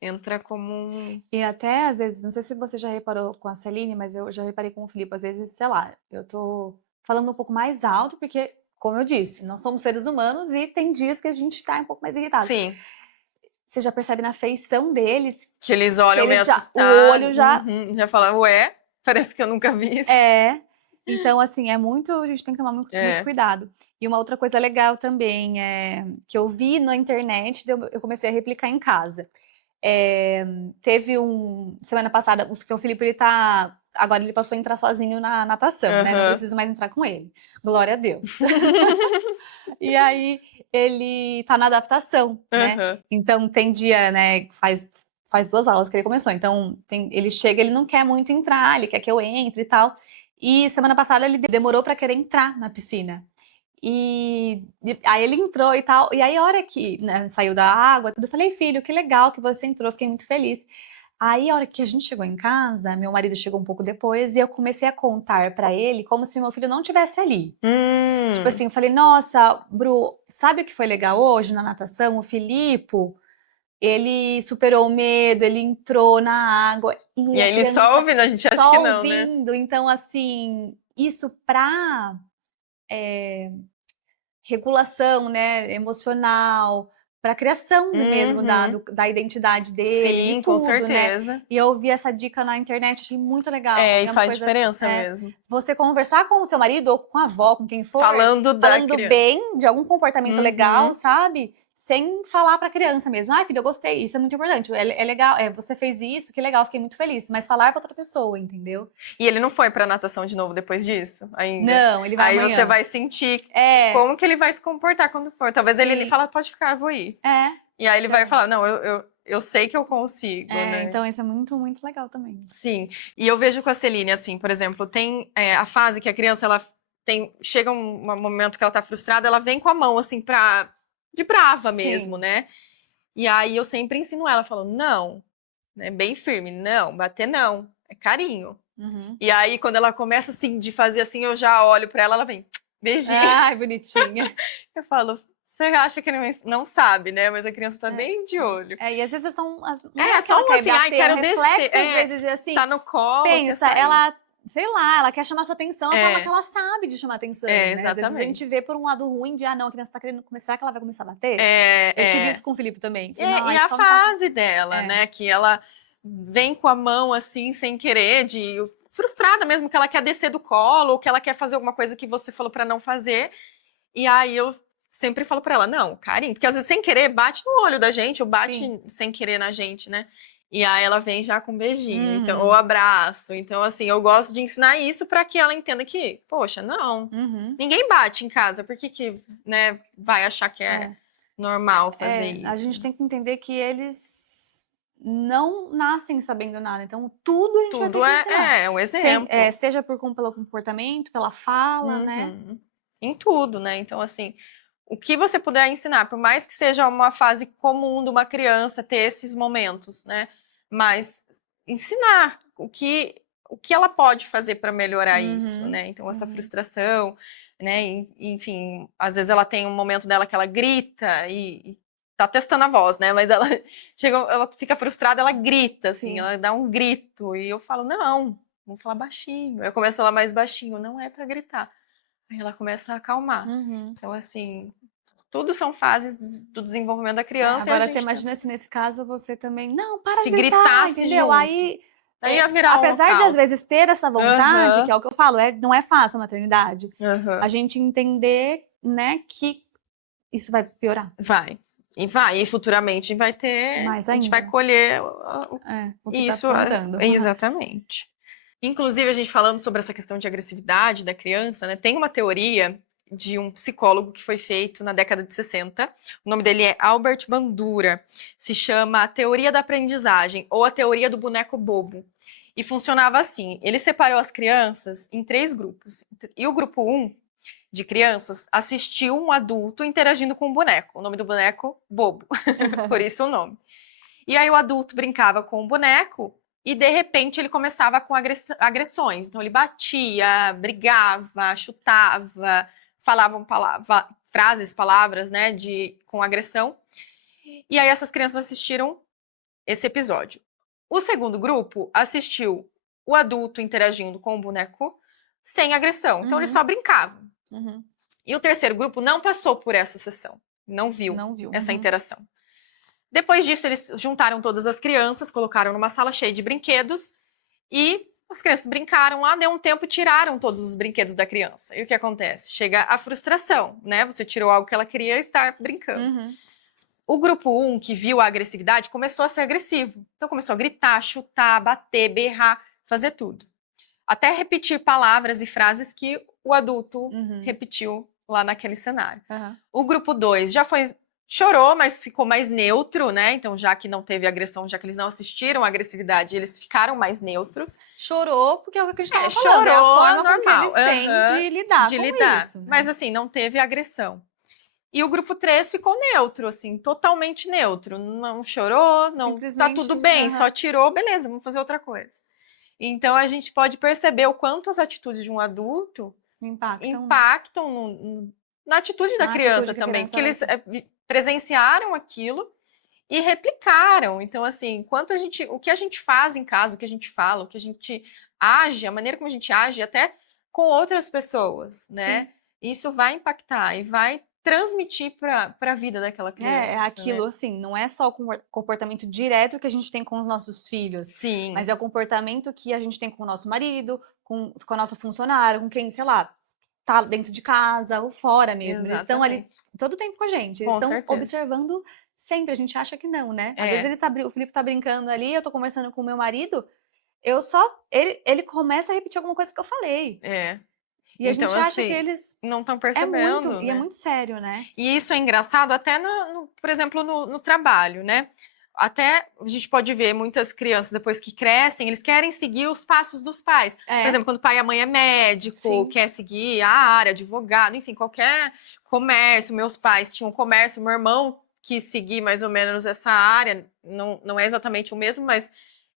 Entra como um... E até, às vezes, não sei se você já reparou com a Celine, mas eu já reparei com o Felipe, às vezes, sei lá, eu tô falando um pouco mais alto, porque, como eu disse, nós somos seres humanos e tem dias que a gente tá um pouco mais irritado. Sim. Você já percebe na feição deles. Que eles olham meio assustados. O olho já... já fala, ué, parece que eu nunca vi isso. Então, assim, a gente tem que tomar muito cuidado. E uma outra coisa legal também, que eu vi na internet, eu comecei a replicar em casa. Teve semana passada, porque o Felipe, agora ele passou a entrar sozinho na natação, né? Não preciso mais entrar com ele. Glória a Deus. E aí, ele tá na adaptação, né? Então, tem dia, né, faz 2 aulas que ele começou. Então, ele chega, ele não quer muito entrar, ele quer que eu entre e tal. E semana passada ele demorou pra querer entrar na piscina. E aí ele entrou e tal. E aí a hora que, né, saiu da água, eu falei, filho, que legal que você entrou, fiquei muito feliz. Aí a hora que a gente chegou em casa, meu marido chegou um pouco depois e eu comecei a contar pra ele como se meu filho não estivesse ali. Tipo assim, eu falei, nossa, Bru, sabe o que foi legal hoje na natação? O Filipe, ele superou o medo, ele entrou na água. E aí ele só ouvindo, a gente acha que não, ouvindo. Né? Então, assim, isso pra regulação, né, emocional, pra criação mesmo da identidade dele, de tudo, com certeza. Né? E eu ouvi essa dica na internet, achei muito legal. E faz diferença mesmo. Você conversar com o seu marido ou com a avó, com quem for, falando bem de algum comportamento legal, sabe? Sem falar pra criança mesmo. Ai, filho, eu gostei, isso é muito importante. É legal, você fez isso, que legal, fiquei muito feliz. Mas falar pra outra pessoa, entendeu? E ele não foi pra natação de novo depois disso, ainda? Não, ele vai amanhã. Aí você vai sentir como que ele vai se comportar quando for. Talvez ele fala, pode ficar, eu vou ir. E aí ele vai falar, não, eu sei que eu consigo, né? Então isso é muito, muito legal também. Sim, e eu vejo com a Celine, assim, por exemplo, tem a fase que a criança, chega um momento que ela tá frustrada, ela vem com a mão, assim, de brava mesmo, né? E aí eu sempre ensino ela, falo, não, né, bem firme, não, bater não, é carinho. E aí quando ela começa, assim, de fazer assim, eu já olho pra ela vem, beijinho. Ai, bonitinha. Eu falo, você acha que ele não sabe, né? Mas a criança tá bem de olho. E às vezes são... só assim, quero descer. Às vezes, assim... Tá no colo, pensa, ela... Sei lá, ela quer chamar sua atenção da forma que ela sabe de chamar atenção, né? Exatamente. Às vezes a gente vê por um lado ruim de, não, a criança tá querendo começar, será que ela vai começar a bater? Eu tive isso com o Felipe também. E a fase dela, né? Que ela vem com a mão assim, sem querer, frustrada mesmo, que ela quer descer do colo, ou que ela quer fazer alguma coisa que você falou pra não fazer. E aí eu sempre falo pra ela, não, carinho, porque às vezes sem querer bate no olho da gente, ou bate Sim. sem querer na gente, né? E aí ela vem já com um beijinho, então, Uhum. ou abraço. Então, assim, eu gosto de ensinar isso pra que ela entenda que, poxa, não, Uhum. ninguém bate em casa, por que, né, vai achar que é normal fazer isso? A gente tem que entender que eles não nascem sabendo nada, então tudo a gente vai ter Tudo que ensinar. é um exemplo. Seja pelo comportamento, pela fala, né? Uhum. Em tudo, né? Então, assim, o que você puder ensinar, por mais que seja uma fase comum de uma criança ter esses momentos, né? Mas ensinar o que ela pode fazer para melhorar isso, né? Então, essa frustração, né? Enfim, às vezes ela tem um momento dela que ela grita e tá testando a voz, né? Mas ela chega, ela fica frustrada, ela grita, assim, Sim. ela dá um grito. E eu falo, não, vamos falar baixinho. Eu começo a falar mais baixinho, não é para gritar. Aí ela começa a acalmar. Então, assim, tudo são fases do desenvolvimento da criança. Agora e a você gente imagina se nesse caso você também, não, para se de gritar, gritasse entendeu? junto. Aí, Aí ia virar um apesar de caos. às vezes ter essa vontade, Aham. que é o que eu falo, não é fácil a maternidade, Aham. a gente entender, né, que isso vai piorar. Vai. E futuramente vai ter. Mais a gente ainda. vai colher O que isso. tá plantando. Exatamente. Inclusive, a gente falando sobre essa questão de agressividade da criança, né? Tem uma teoria de um psicólogo que foi feito na década de 60. O nome dele é Albert Bandura. Se chama a teoria da aprendizagem ou a teoria do boneco bobo. E funcionava assim: ele separou as crianças em 3 grupos. E o grupo 1 de crianças assistiu um adulto interagindo com um boneco. O nome do boneco, Bobo. Por isso o nome. E aí o adulto brincava com o boneco e, de repente, ele começava com agressões. Então, ele batia, brigava, chutava, falavam palavras, né, com agressão. E aí essas crianças assistiram esse episódio. O segundo grupo assistiu o adulto interagindo com o boneco sem agressão. Então, eles só brincavam. E o terceiro grupo não passou por essa sessão. Não viu essa interação. Depois disso, eles juntaram todas as crianças, colocaram numa sala cheia de brinquedos e as crianças brincaram lá, deu um tempo, tiraram todos os brinquedos da criança. E o que acontece? Chega a frustração, né? Você tirou algo que ela queria estar brincando. O grupo 1, que viu a agressividade, começou a ser agressivo. Então começou a gritar, chutar, bater, berrar, fazer tudo. Até repetir palavras e frases que o adulto repetiu lá naquele cenário. O grupo 2 chorou, mas ficou mais neutro, né? Então, já que não teve agressão, já que eles não assistiram a agressividade, eles ficaram mais neutros. Chorou, porque é o que a gente estava falando, é a forma com que eles têm de lidar com isso. Né? Mas, assim, não teve agressão. E o grupo 3 ficou neutro, assim, totalmente neutro. Não chorou, não tá tudo bem, só tirou, beleza, vamos fazer outra coisa. Então, a gente pode perceber o quanto as atitudes de um adulto impactam na atitude da criança também. Que eles presenciaram aquilo e replicaram. Então, assim, o que a gente faz em casa, o que a gente fala, o que a gente age, a maneira como a gente age até com outras pessoas, né? Sim. Isso vai impactar e vai transmitir para a vida daquela criança. É aquilo, né? Assim, não é só o comportamento direto que a gente tem com os nossos filhos. Sim. Mas é o comportamento que a gente tem com o nosso marido, com a nossa funcionária, com quem, sei lá, tá dentro de casa ou fora mesmo. Exatamente. Eles estão ali todo o tempo com a gente. Eles estão observando sempre. A gente acha que não, né? Às vezes o Felipe tá brincando ali, eu tô conversando com o meu marido, ele começa a repetir alguma coisa que eu falei. E então, a gente acha que eles não estão percebendo. Né? E é muito sério, né? E isso é engraçado até, por exemplo, no trabalho, né? Até a gente pode ver muitas crianças, depois que crescem, eles querem seguir os passos dos pais. Por exemplo, quando o pai e a mãe é médico, quer seguir a área, advogado, enfim, qualquer comércio. Meus pais tinham comércio, meu irmão quis seguir mais ou menos essa área. Não é exatamente o mesmo, mas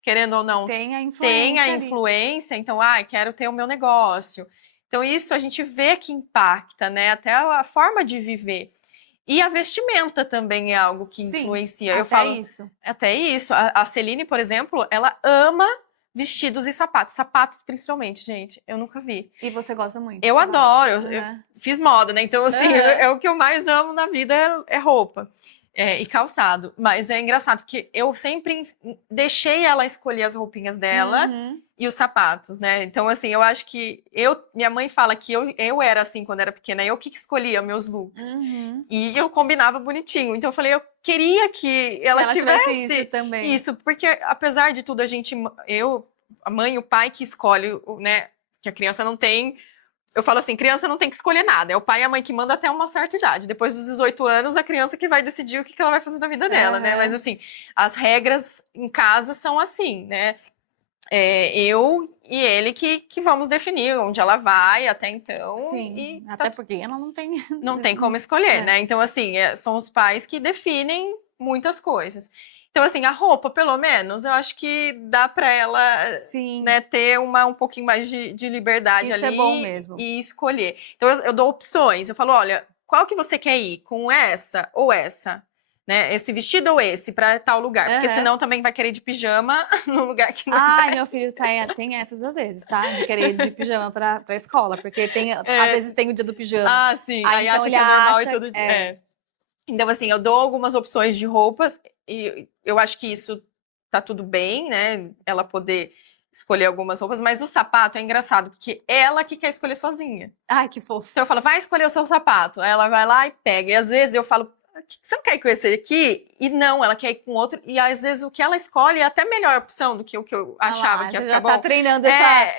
querendo ou não, tem a influência. Então, quero ter o meu negócio. Então, isso a gente vê que impacta, né? Até a forma de viver. E a vestimenta também é algo que influencia. Até isso. A Celine, por exemplo, ela ama vestidos e sapatos. Sapatos, principalmente, gente. Eu nunca vi. E você gosta muito? Eu adoro. Eu fiz moda, né? Então, assim, é o que eu mais amo na vida é roupa. e calçado. Mas é engraçado, porque eu sempre deixei ela escolher as roupinhas dela e os sapatos, né? Então, assim, eu acho que minha mãe fala que eu era assim quando era pequena, eu que escolhia meus looks. E eu combinava bonitinho. Então, eu falei, eu queria que ela tivesse isso também. Isso, porque apesar de tudo, a mãe e o pai que escolhe, né? Que a criança não tem. Eu falo assim, criança não tem que escolher nada. É o pai e a mãe que mandam até uma certa idade. Depois dos 18 anos, a criança que vai decidir o que ela vai fazer da vida dela, né? Mas assim, as regras em casa são assim, né? Eu e ele que vamos definir onde ela vai até então. Sim, até porque ela não tem... Não tem como escolher, né? Então, assim, são os pais que definem muitas coisas. Então, assim, a roupa, pelo menos, eu acho que dá para ela, né, ter um pouquinho mais de liberdade ali. Isso é bom mesmo. E escolher. Então, eu dou opções. Eu falo, olha, qual que você quer ir? Com essa ou essa? Né? Esse vestido ou esse para tal lugar? Porque senão também vai querer ir de pijama num lugar que não Ai, meu filho tem essas às vezes, tá? De querer ir de pijama pra escola. Porque às vezes tem o dia do pijama. Ah, sim. Aí então acha que é normal e todo dia. Então, assim, eu dou algumas opções de roupas e eu acho que isso tá tudo bem, né? Ela poder escolher algumas roupas, mas o sapato é engraçado, porque ela que quer escolher sozinha. Ai, que fofo. Então eu falo, vai escolher o seu sapato. Aí ela vai lá e pega. E às vezes eu falo, você não quer ir com esse aqui? E não, ela quer ir com outro. E às vezes o que ela escolhe é até melhor opção do que o que eu achava que ia ficar bom. Você já tá treinando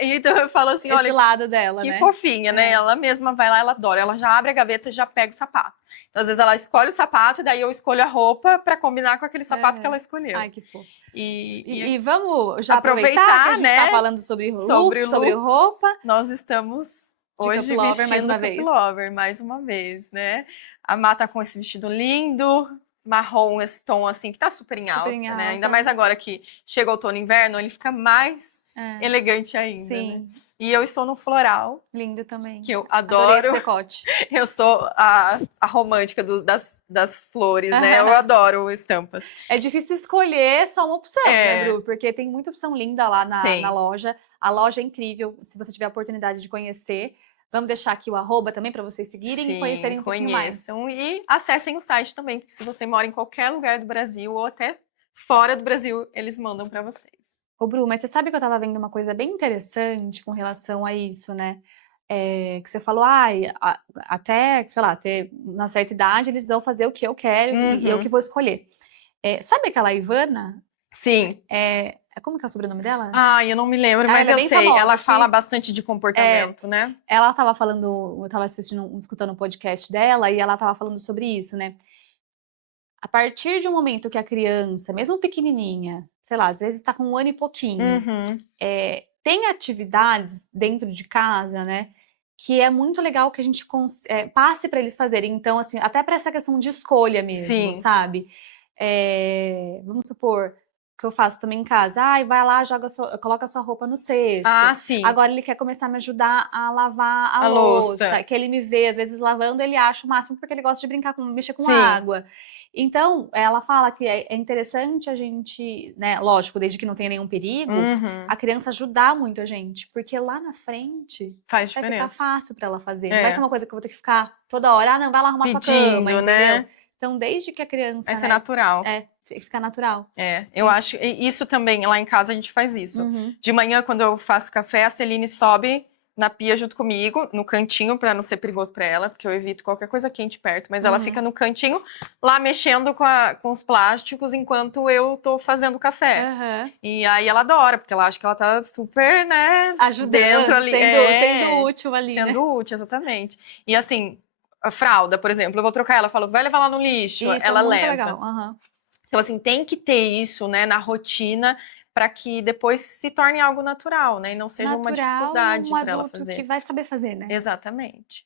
então eu falo assim, olha, esse lado dela, que né? fofinha, né? Ela mesma vai lá, ela adora. Ela já abre a gaveta e já pega o sapato. Então, às vezes ela escolhe o sapato e daí eu escolho a roupa pra combinar com aquele sapato que ela escolheu. Ai, que fofo. E vamos já aproveitar que a gente tá falando sobre look, sobre roupa. Nós estamos hoje vestindo Cup Lover mais uma vez, né? A Má tá com esse vestido lindo, marrom, esse tom assim, que tá super em alta, né? Ainda mais agora que chega o outono e inverno, ele fica mais elegante ainda, Sim. Né? E eu estou no floral. Lindo também. Que eu adoro. Adorei esse decote. Eu sou a romântica das flores, né? Eu adoro estampas. É difícil escolher só uma opção, né, Bru? Porque tem muita opção linda lá na loja. A loja é incrível, se você tiver a oportunidade de conhecer. Vamos deixar aqui o @ também para vocês seguirem e conhecerem um pouquinho mais. E acessem o site também, porque se você mora em qualquer lugar do Brasil ou até fora do Brasil, eles mandam para vocês. Ô, Bru, mas você sabe que eu tava vendo uma coisa bem interessante com relação a isso, né? Que você falou, até, sei lá, ter uma certa idade, eles vão fazer o que eu quero e eu que vou escolher. Sabe aquela Ivana? Sim. Como que é o sobrenome dela? Eu não me lembro, mas eu sei. Famosa, ela fala bastante de comportamento, né? Ela tava falando, eu tava escutando um podcast dela e ela tava falando sobre isso, né? A partir de um momento que a criança, mesmo pequenininha, sei lá, às vezes tá com 1 ano e pouquinho, tem atividades dentro de casa, né, que é muito legal que a gente passe para eles fazerem. Então, assim, até para essa questão de escolha mesmo, sabe? Vamos supor que eu faço também em casa. Vai lá, coloca a sua roupa no cesto. Sim. Agora ele quer começar a me ajudar a lavar a louça. Que ele me vê, às vezes, lavando, ele acha o máximo porque ele gosta de brincar mexer com água. Então, ela fala que é interessante a gente, né, lógico, desde que não tenha nenhum perigo, a criança ajudar muito a gente, porque lá na frente vai ficar fácil para ela fazer. Não vai ser uma coisa que eu vou ter que ficar toda hora, não, vai lá arrumar sua cama, entendeu? Né? Então, desde que a criança... Vai ser natural. Fica natural. Eu acho, isso também, lá em casa a gente faz isso. De manhã, quando eu faço café, a Celine sobe na pia junto comigo, no cantinho, pra não ser perigoso pra ela, porque eu evito qualquer coisa quente perto, mas ela fica no cantinho, lá mexendo com os plásticos, enquanto eu tô fazendo café. E aí ela adora, porque ela acha que ela tá super, né, ajudando, ali, sendo útil ali, sendo útil, exatamente. E assim, a fralda, por exemplo, eu vou trocar, ela fala, vai levar lá no lixo, isso ela é muito leva. Legal. Então, assim, tem que ter isso, né, na rotina, para que depois se torne algo natural, né? E não seja uma dificuldade para ela fazer. Que vai saber fazer, né? Exatamente.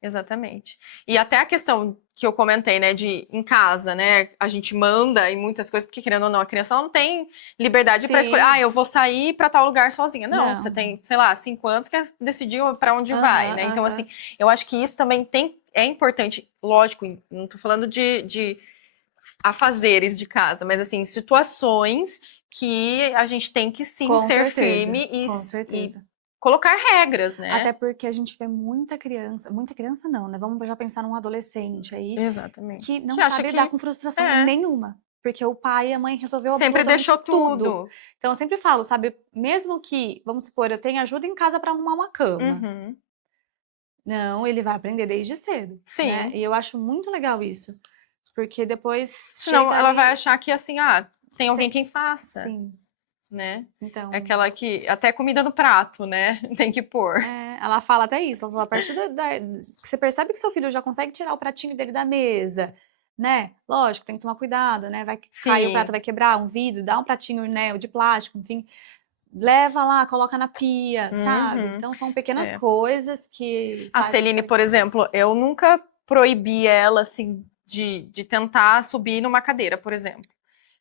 Exatamente. E até a questão que eu comentei, né, de em casa, né, a gente manda em muitas coisas, porque querendo ou não, a criança não tem liberdade para escolher, eu vou sair para tal lugar sozinha. Não, você tem, sei lá, 5 anos que decidiu para onde vai, né? Então, assim, eu acho que isso também é importante, lógico, não tô falando de afazeres de casa, mas assim, situações que a gente tem que sim ser firme colocar regras, né? Até porque a gente vê muita criança não, né? Vamos já pensar num adolescente aí, Exatamente. que não Que acha sabe que lidar com frustração nenhuma. Porque o pai e a mãe resolveu sempre absolutamente deixou tudo. Então eu sempre falo, sabe, mesmo que, vamos supor, eu tenha ajuda em casa para arrumar uma cama. Uhum. Não, ele vai aprender desde cedo, Sim. né? E eu acho muito legal isso. Porque depois Senão chega ela ali... vai achar que assim, tem alguém Sim. quem faça. Sim. Né? Então... É aquela que, até comida no prato, né? Tem que pôr. Ela fala até isso, ela fala, a partir que você percebe que seu filho já consegue tirar o pratinho dele da mesa, né? Lógico, tem que tomar cuidado, né? Vai cair o prato, vai quebrar um vidro, dá um pratinho, né, de plástico, enfim. Leva lá, coloca na pia, sabe? Então são pequenas coisas que... A Celine, por exemplo, eu nunca proibi ela, assim, de tentar subir numa cadeira, por exemplo.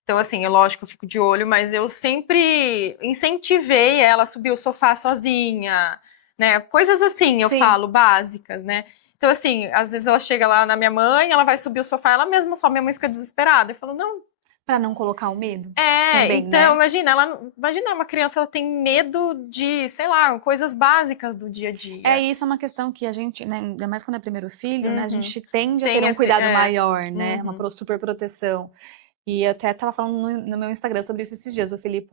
Então, assim, é lógico, eu fico de olho, mas eu sempre incentivei ela a subir o sofá sozinha, né? Coisas assim, eu falo, básicas, né? Então, assim, às vezes ela chega lá na minha mãe, ela vai subir o sofá, ela mesma só, minha mãe fica desesperada. Eu falo, não. Pra não colocar o medo? Também, então, né? imagina uma criança, ela tem medo de, sei lá, coisas básicas do dia a dia. Isso é uma questão que a gente, né, ainda mais quando é primeiro filho, né? A gente tende a ter um cuidado maior, né? Uma super proteção. E eu até tava falando no meu Instagram sobre isso esses dias. O Filipe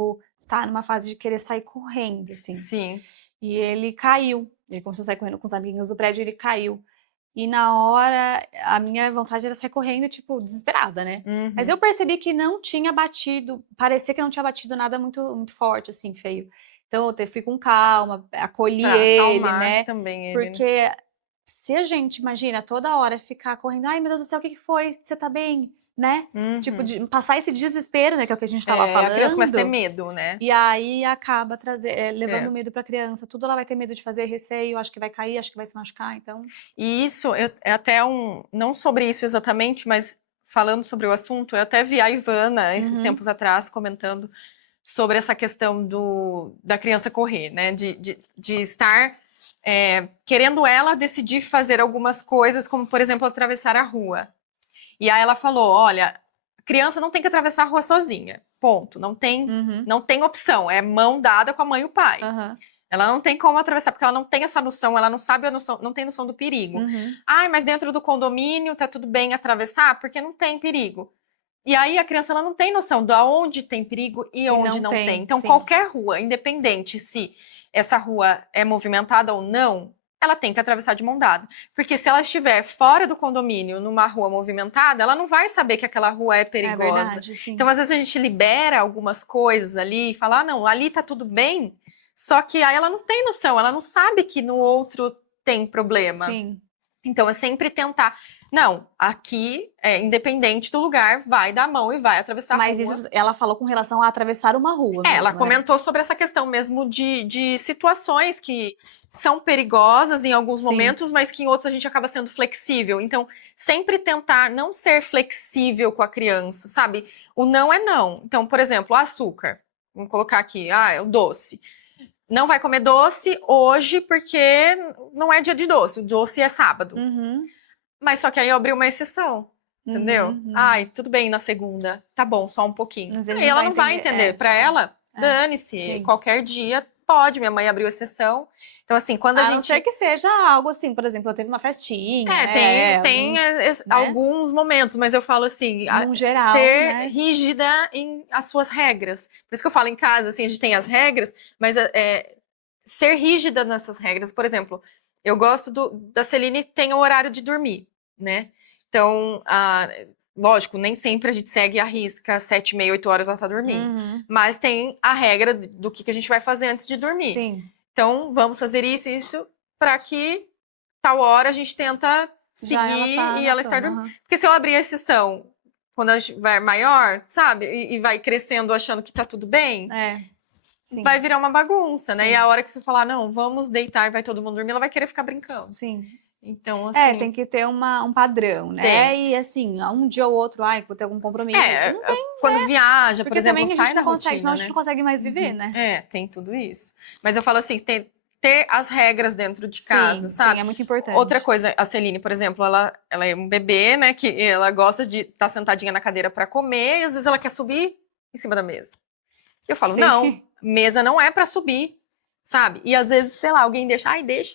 tá numa fase de querer sair correndo, assim. Sim. E ele caiu. Ele começou a sair correndo com os amiguinhos do prédio e ele caiu. E na hora, a minha vontade era sair correndo, tipo, desesperada, né? Mas eu percebi que não tinha batido, parecia que não tinha batido nada muito, muito forte, assim, feio. Então eu fui com calma, acolhi ele, né? Também ele, porque se a gente, imagina, toda hora ficar correndo, ai meu Deus do céu, o que foi? Você tá bem? Né? Tipo, de passar esse desespero, né? Que é o que a gente tava falando. A criança começa a ter medo, né? E aí acaba levando medo pra criança. Tudo ela vai ter medo de fazer, receio, acho que vai cair, acho que vai se machucar, então... E isso, é até não sobre isso exatamente, mas falando sobre o assunto, eu até vi a Ivana, esses tempos atrás, comentando sobre essa questão da criança correr, né? De estar querendo ela decidir fazer algumas coisas, como, por exemplo, atravessar a rua. E aí ela falou, olha, a criança não tem que atravessar a rua sozinha, ponto. Não tem opção, é mão dada com a mãe e o pai. Ela não tem como atravessar, porque ela não tem essa noção, ela não sabe a noção, não tem noção do perigo. Ai, mas dentro do condomínio tá tudo bem atravessar, porque não tem perigo. E aí a criança ela não tem noção de onde tem perigo e onde não tem. Então, qualquer rua, independente se essa rua é movimentada ou não, ela tem que atravessar de mão dada. Porque se ela estiver fora do condomínio, numa rua movimentada, ela não vai saber que aquela rua é perigosa. É verdade, sim. Então, às vezes a gente libera algumas coisas ali e fala, não, ali tá tudo bem, só que aí ela não tem noção, ela não sabe que no outro tem problema. Sim. Então, é sempre tentar... Não, aqui, independente do lugar, vai dar a mão e vai atravessar a rua. Mas isso ela falou com relação a atravessar uma rua mesmo, ela comentou sobre essa questão mesmo de situações que são perigosas em alguns momentos, mas que em outros a gente acaba sendo flexível. Então, sempre tentar não ser flexível com a criança, sabe? O não é não. Então, por exemplo, o açúcar. Vamos colocar aqui, é o doce. Não vai comer doce hoje porque não é dia de doce. O doce é sábado. Mas só que aí eu abri uma exceção, entendeu? Ai, tudo bem na segunda. Tá bom, só um pouquinho. Aí ela não vai entender. Pra ela, dane-se. Qualquer dia pode. Minha mãe abriu exceção. Então, assim, quando a gente... A não ser que seja algo assim, por exemplo, eu teve uma festinha, tem alguns momentos, mas eu falo assim, no geral, ser rígida em as suas regras. Por isso que eu falo em casa, assim, a gente tem as regras, mas ser rígida nessas regras. Por exemplo, eu gosto da Celine tem o horário de dormir, né? Então, lógico, nem sempre a gente segue a risca, 7h30, 8 horas ela tá dormindo. Mas tem a regra do que a gente vai fazer antes de dormir. Sim. Então, vamos fazer isso, para que tal hora a gente tenta seguir e ela estar dormindo. Porque se eu abrir a exceção quando a gente vai maior, sabe? E vai crescendo achando que tá tudo bem, vai virar uma bagunça, né? E a hora que você falar, não, vamos deitar e vai todo mundo dormir, ela vai querer ficar brincando. Sim. Então, assim... tem que ter um padrão, né? E assim, um dia ou outro, vou ter algum compromisso. Não tem, quando viaja, por exemplo, também sai da rotina, senão a gente não consegue mais viver, né? Tem tudo isso. Mas eu falo assim, ter as regras dentro de casa, sabe? Sim, é muito importante. Outra coisa, a Celine, por exemplo, ela é um bebê, né? Que ela gosta de estar sentadinha na cadeira para comer e às vezes ela quer subir em cima da mesa. Eu falo, não, mesa não é para subir. sabe? E às vezes, sei lá, alguém deixa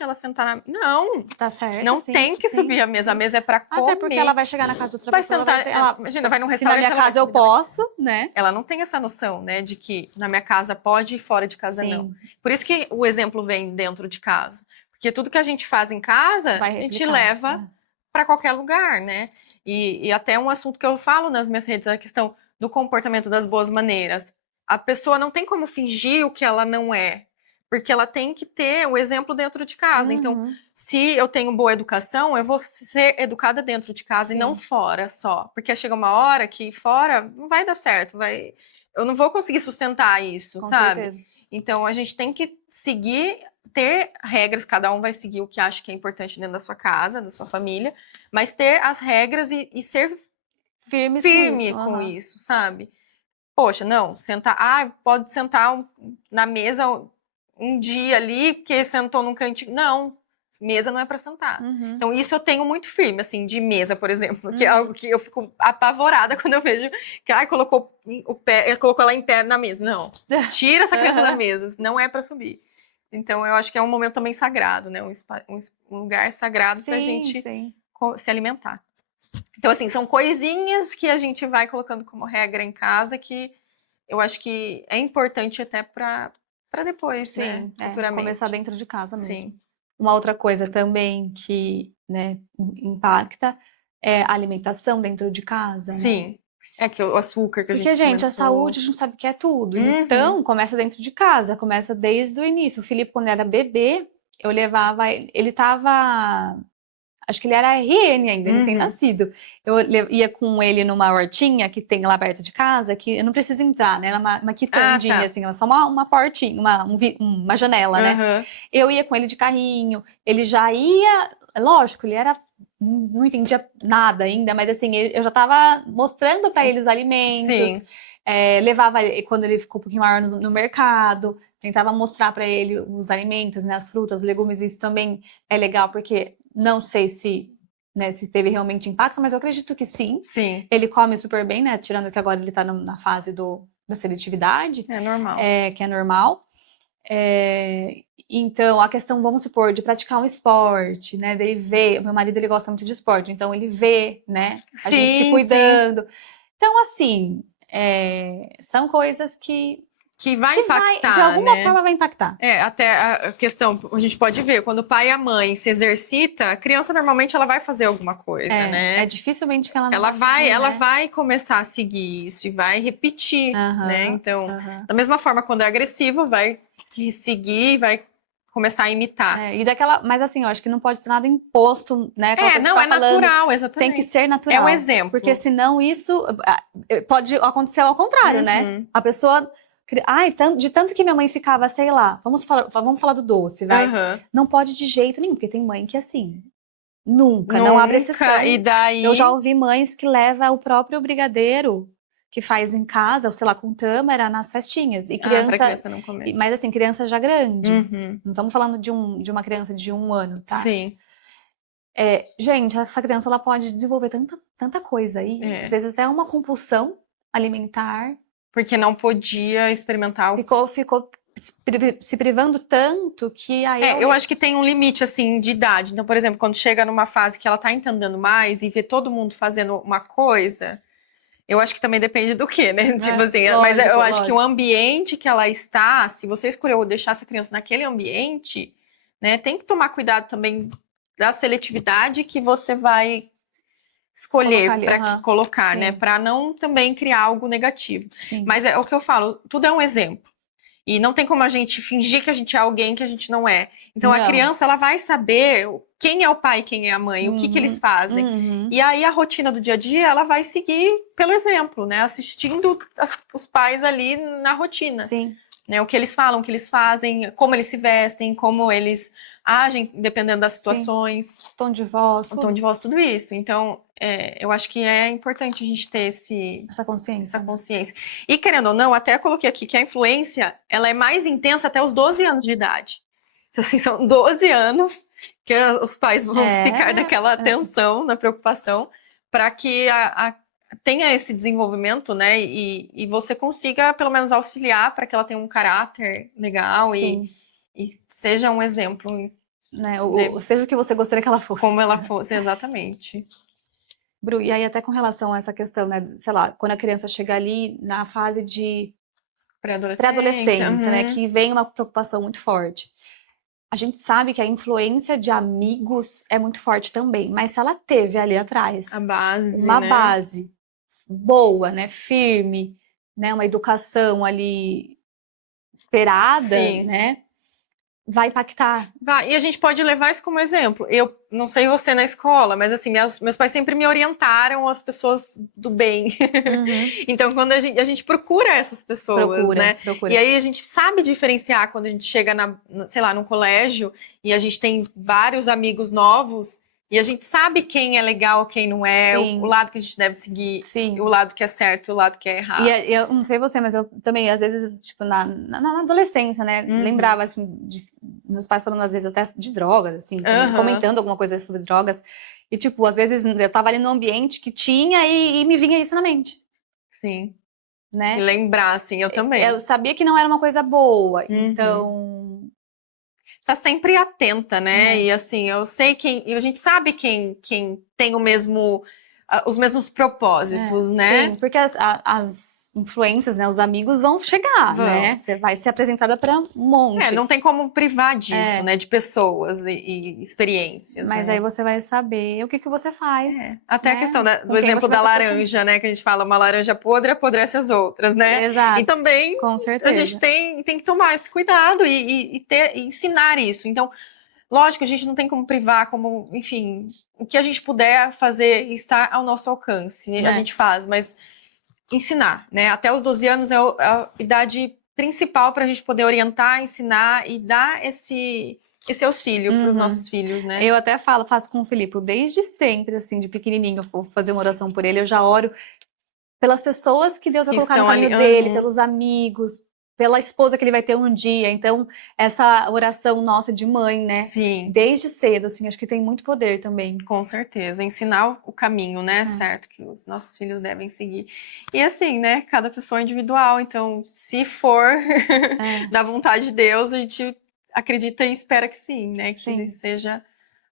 ela sentar na... Não, Tá certo, não sim, tem que sim. subir a mesa é pra comer. Até porque ela vai chegar na casa de outra Vai pessoa, sentar, imagina, vai num se na restaurante, minha ela vai casa eu subir também. posso, né? Ela não tem essa noção, né, de que na minha casa pode e fora de casa não. Sim, Por isso que o exemplo vem dentro de casa. Porque tudo que a gente faz em casa, vai a gente replicar. leva para qualquer lugar, né? E até um assunto que eu falo nas minhas redes, a questão do comportamento das boas maneiras. A pessoa não tem como fingir o que ela não é, porque ela tem que ter o exemplo dentro de casa. Então, Uhum. se eu tenho boa educação, eu vou ser educada dentro de casa e não Sim. fora só. Porque chega uma hora que fora não vai dar certo, eu não vou conseguir sustentar isso, Com sabe? certeza. Então, a gente tem que seguir, ter regras, cada um vai seguir o que acha que é importante dentro da sua casa, da sua família, mas ter as regras e ser Firmes firme com com isso. isso, sabe? Poxa, não, sentar, pode sentar na mesa um dia ali, porque sentou num cantinho. Não, mesa não é para sentar. Uhum. Então, isso eu tenho muito firme, assim, de mesa, por exemplo, que é algo que eu fico apavorada quando eu vejo que colocou ela em pé na mesa. Não, tira essa criança da mesa, não é para subir. Então, eu acho que é um momento também sagrado, né? Um lugar sagrado pra gente Sim. se alimentar. Então, assim, são coisinhas que a gente vai colocando como regra em casa que eu acho que é importante até para depois, né? Futuramente. Começar dentro de casa mesmo. Sim. Uma outra coisa também que, né, impacta é a alimentação dentro de casa, né? Sim. É que o açúcar que a gente Porque, gente, a comentou. saúde a gente sabe que é tudo. Uhum. Então, começa dentro de casa, começa desde o início. O Felipe, quando era bebê, eu levava. Ele tava. Acho que ele era RN ainda, recém-nascido. Eu ia com ele numa hortinha que tem lá perto de casa, que eu não preciso entrar, né? Era uma quitandinha, tá. assim, só uma portinha, uma janela, né? Uhum. Eu ia com ele de carrinho, ele já ia. Lógico, ele era. Não entendia nada ainda, mas assim, eu já tava mostrando para ele os alimentos. Sim. Levava ele, quando ele ficou um pouquinho maior no mercado, tentava mostrar para ele os alimentos, né? As frutas, legumes, isso também é legal, porque não sei se, né, se teve realmente impacto, mas eu acredito que sim. Sim. Ele come super bem, né? Tirando que agora ele tá na fase da seletividade. É normal. Que é normal. Então, a questão, vamos supor, de praticar um esporte, né? Dele ver, o meu marido, ele gosta muito de esporte, então ele vê, né? A gente se cuidando. Então, assim, são coisas que vai impactar, de alguma né? forma vai impactar. Até a questão, a gente pode ver, quando o pai e a mãe se exercita, a criança normalmente ela vai fazer alguma coisa, né? É dificilmente que ela não ela vai começar a seguir isso e vai repetir, né? Então, da mesma forma, quando é agressivo, vai seguir, vai começar a imitar. Mas assim, eu acho que não pode ter nada imposto, né? Não, é natural, exatamente. Tem que ser natural. É um exemplo. Porque senão isso pode acontecer ao contrário, né? A pessoa... Ai, de tanto que minha mãe ficava, sei lá, vamos falar do doce, vai? Não pode de jeito nenhum, porque tem mãe que assim, nunca não abre exceção. E daí... Eu já ouvi mães que levam o próprio brigadeiro que faz em casa, ou sei lá, com tâmara nas festinhas. E criança, pra criança não comer. Mas assim, criança já grande. Não estamos falando de uma criança de 1 ano, tá? Sim. Gente, essa criança ela pode desenvolver tanta coisa aí. Às vezes até uma compulsão alimentar. Porque não podia experimentar. Ficou se privando tanto que aí... eu acho que tem um limite, assim, de idade. Então, por exemplo, quando chega numa fase que ela tá entendendo mais e vê todo mundo fazendo uma coisa, eu acho que também depende do quê, né? Tipo assim, mas eu acho que o ambiente que ela está, se você escolheu deixar essa criança naquele ambiente, né, tem que tomar cuidado também da seletividade que você vai escolher para colocar, né? Para não também criar algo negativo. Sim. Mas é o que eu falo, tudo é um exemplo. E não tem como a gente fingir que a gente é alguém que a gente não é. Então, a criança, ela vai saber quem é o pai, quem é a mãe, o que eles fazem. E aí, a rotina do dia a dia, ela vai seguir pelo exemplo, né? Assistindo os pais ali na rotina. Sim. Né? O que eles falam, o que eles fazem, como eles se vestem, como eles agem, dependendo das situações. Sim. Tom de voz. Tudo isso. Então, eu acho que é importante a gente ter essa consciência. E querendo ou não, até coloquei aqui que a influência, ela é mais intensa até os 12 anos de idade. Então, assim, são 12 anos que os pais vão ficar naquela atenção, na preocupação, para que tenha esse desenvolvimento, né? E você consiga, pelo menos, auxiliar para que ela tenha um caráter legal e seja um exemplo, né? né? Seja o que você gostaria que ela fosse. Como ela fosse, exatamente. Bru, e aí até com relação a essa questão, né, sei lá, quando a criança chega ali na fase de pré-adolescência, né, que vem uma preocupação muito forte. A gente sabe que a influência de amigos é muito forte também, mas se ela teve ali atrás A base, uma né? base boa, né, firme, né, uma educação ali esperada, Sim. né, vai impactar. E a gente pode levar isso como exemplo. Eu não sei você na escola, mas assim, meus pais sempre me orientaram as pessoas do bem. Então, quando a gente procura essas pessoas, né? Procura. E aí a gente sabe diferenciar quando a gente chega sei lá, no colégio e a gente tem vários amigos novos e a gente sabe quem é legal, quem não é, o lado que a gente deve seguir, o lado que é certo e o lado que é errado. E eu não sei você, mas eu também, às vezes, tipo, na adolescência, né, lembrava, assim, de meus pais falando, às vezes, até de drogas, assim, comentando alguma coisa sobre drogas. E, tipo, às vezes eu tava ali no ambiente que tinha e me vinha isso na mente. Sim. Né? E lembrar, assim, eu também. Eu sabia que não era uma coisa boa, então... Tá sempre atenta, né? E assim, eu sei a gente sabe quem tem os mesmos propósitos, né? Sim, porque as influências, né, os amigos vão chegar, né? Você vai ser apresentada para um monte. Não tem como privar disso, né? De pessoas e experiências. Mas né? aí você vai saber o que você faz. Até né? a questão do exemplo da laranja, né? Que a gente fala, uma laranja podre apodrece as outras, né? Exato. E também com certeza. a gente tem que tomar esse cuidado e ensinar isso. Então, lógico, a gente não tem como privar, enfim, o que a gente puder fazer está ao nosso alcance, a gente faz, mas ensinar, né? Até os 12 anos é a idade principal para a gente poder orientar, ensinar e dar esse auxílio para os nossos filhos, né? Eu até faço com o Felipe, desde sempre, assim, de pequenininho, eu vou fazer uma oração por ele, eu já oro pelas pessoas que Deus vai colocar no caminho dele, pelos amigos, pela esposa que ele vai ter um dia. Então, essa oração nossa de mãe, né? Sim. Desde cedo, assim, acho que tem muito poder também. Com certeza. Ensinar o caminho, né? Certo, que os nossos filhos devem seguir. E assim, né? Cada pessoa é individual. Então, se for da vontade de Deus, a gente acredita e espera que sim, né? Que seja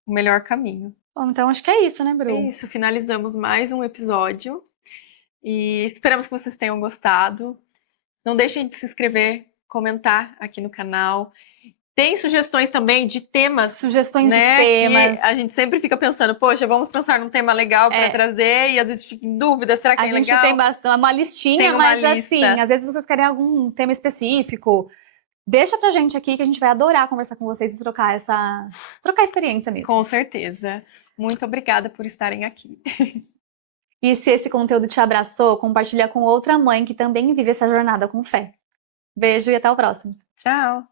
o melhor caminho. Bom, então acho que é isso, né, Bru? É isso. Finalizamos mais um episódio. E esperamos que vocês tenham gostado. Não deixem de se inscrever, comentar aqui no canal. Tem sugestões também de temas. Sugestões de temas. Que a gente sempre fica pensando, poxa, vamos pensar num tema legal para trazer, e às vezes fica em dúvida, será que é legal? A gente tem bastante, uma listinha, mas assim, às vezes vocês querem algum tema específico, deixa pra gente aqui que a gente vai adorar conversar com vocês e trocar experiência mesmo. Com certeza. Muito obrigada por estarem aqui. E se esse conteúdo te abraçou, compartilha com outra mãe que também vive essa jornada com fé. Beijo e até o próximo. Tchau!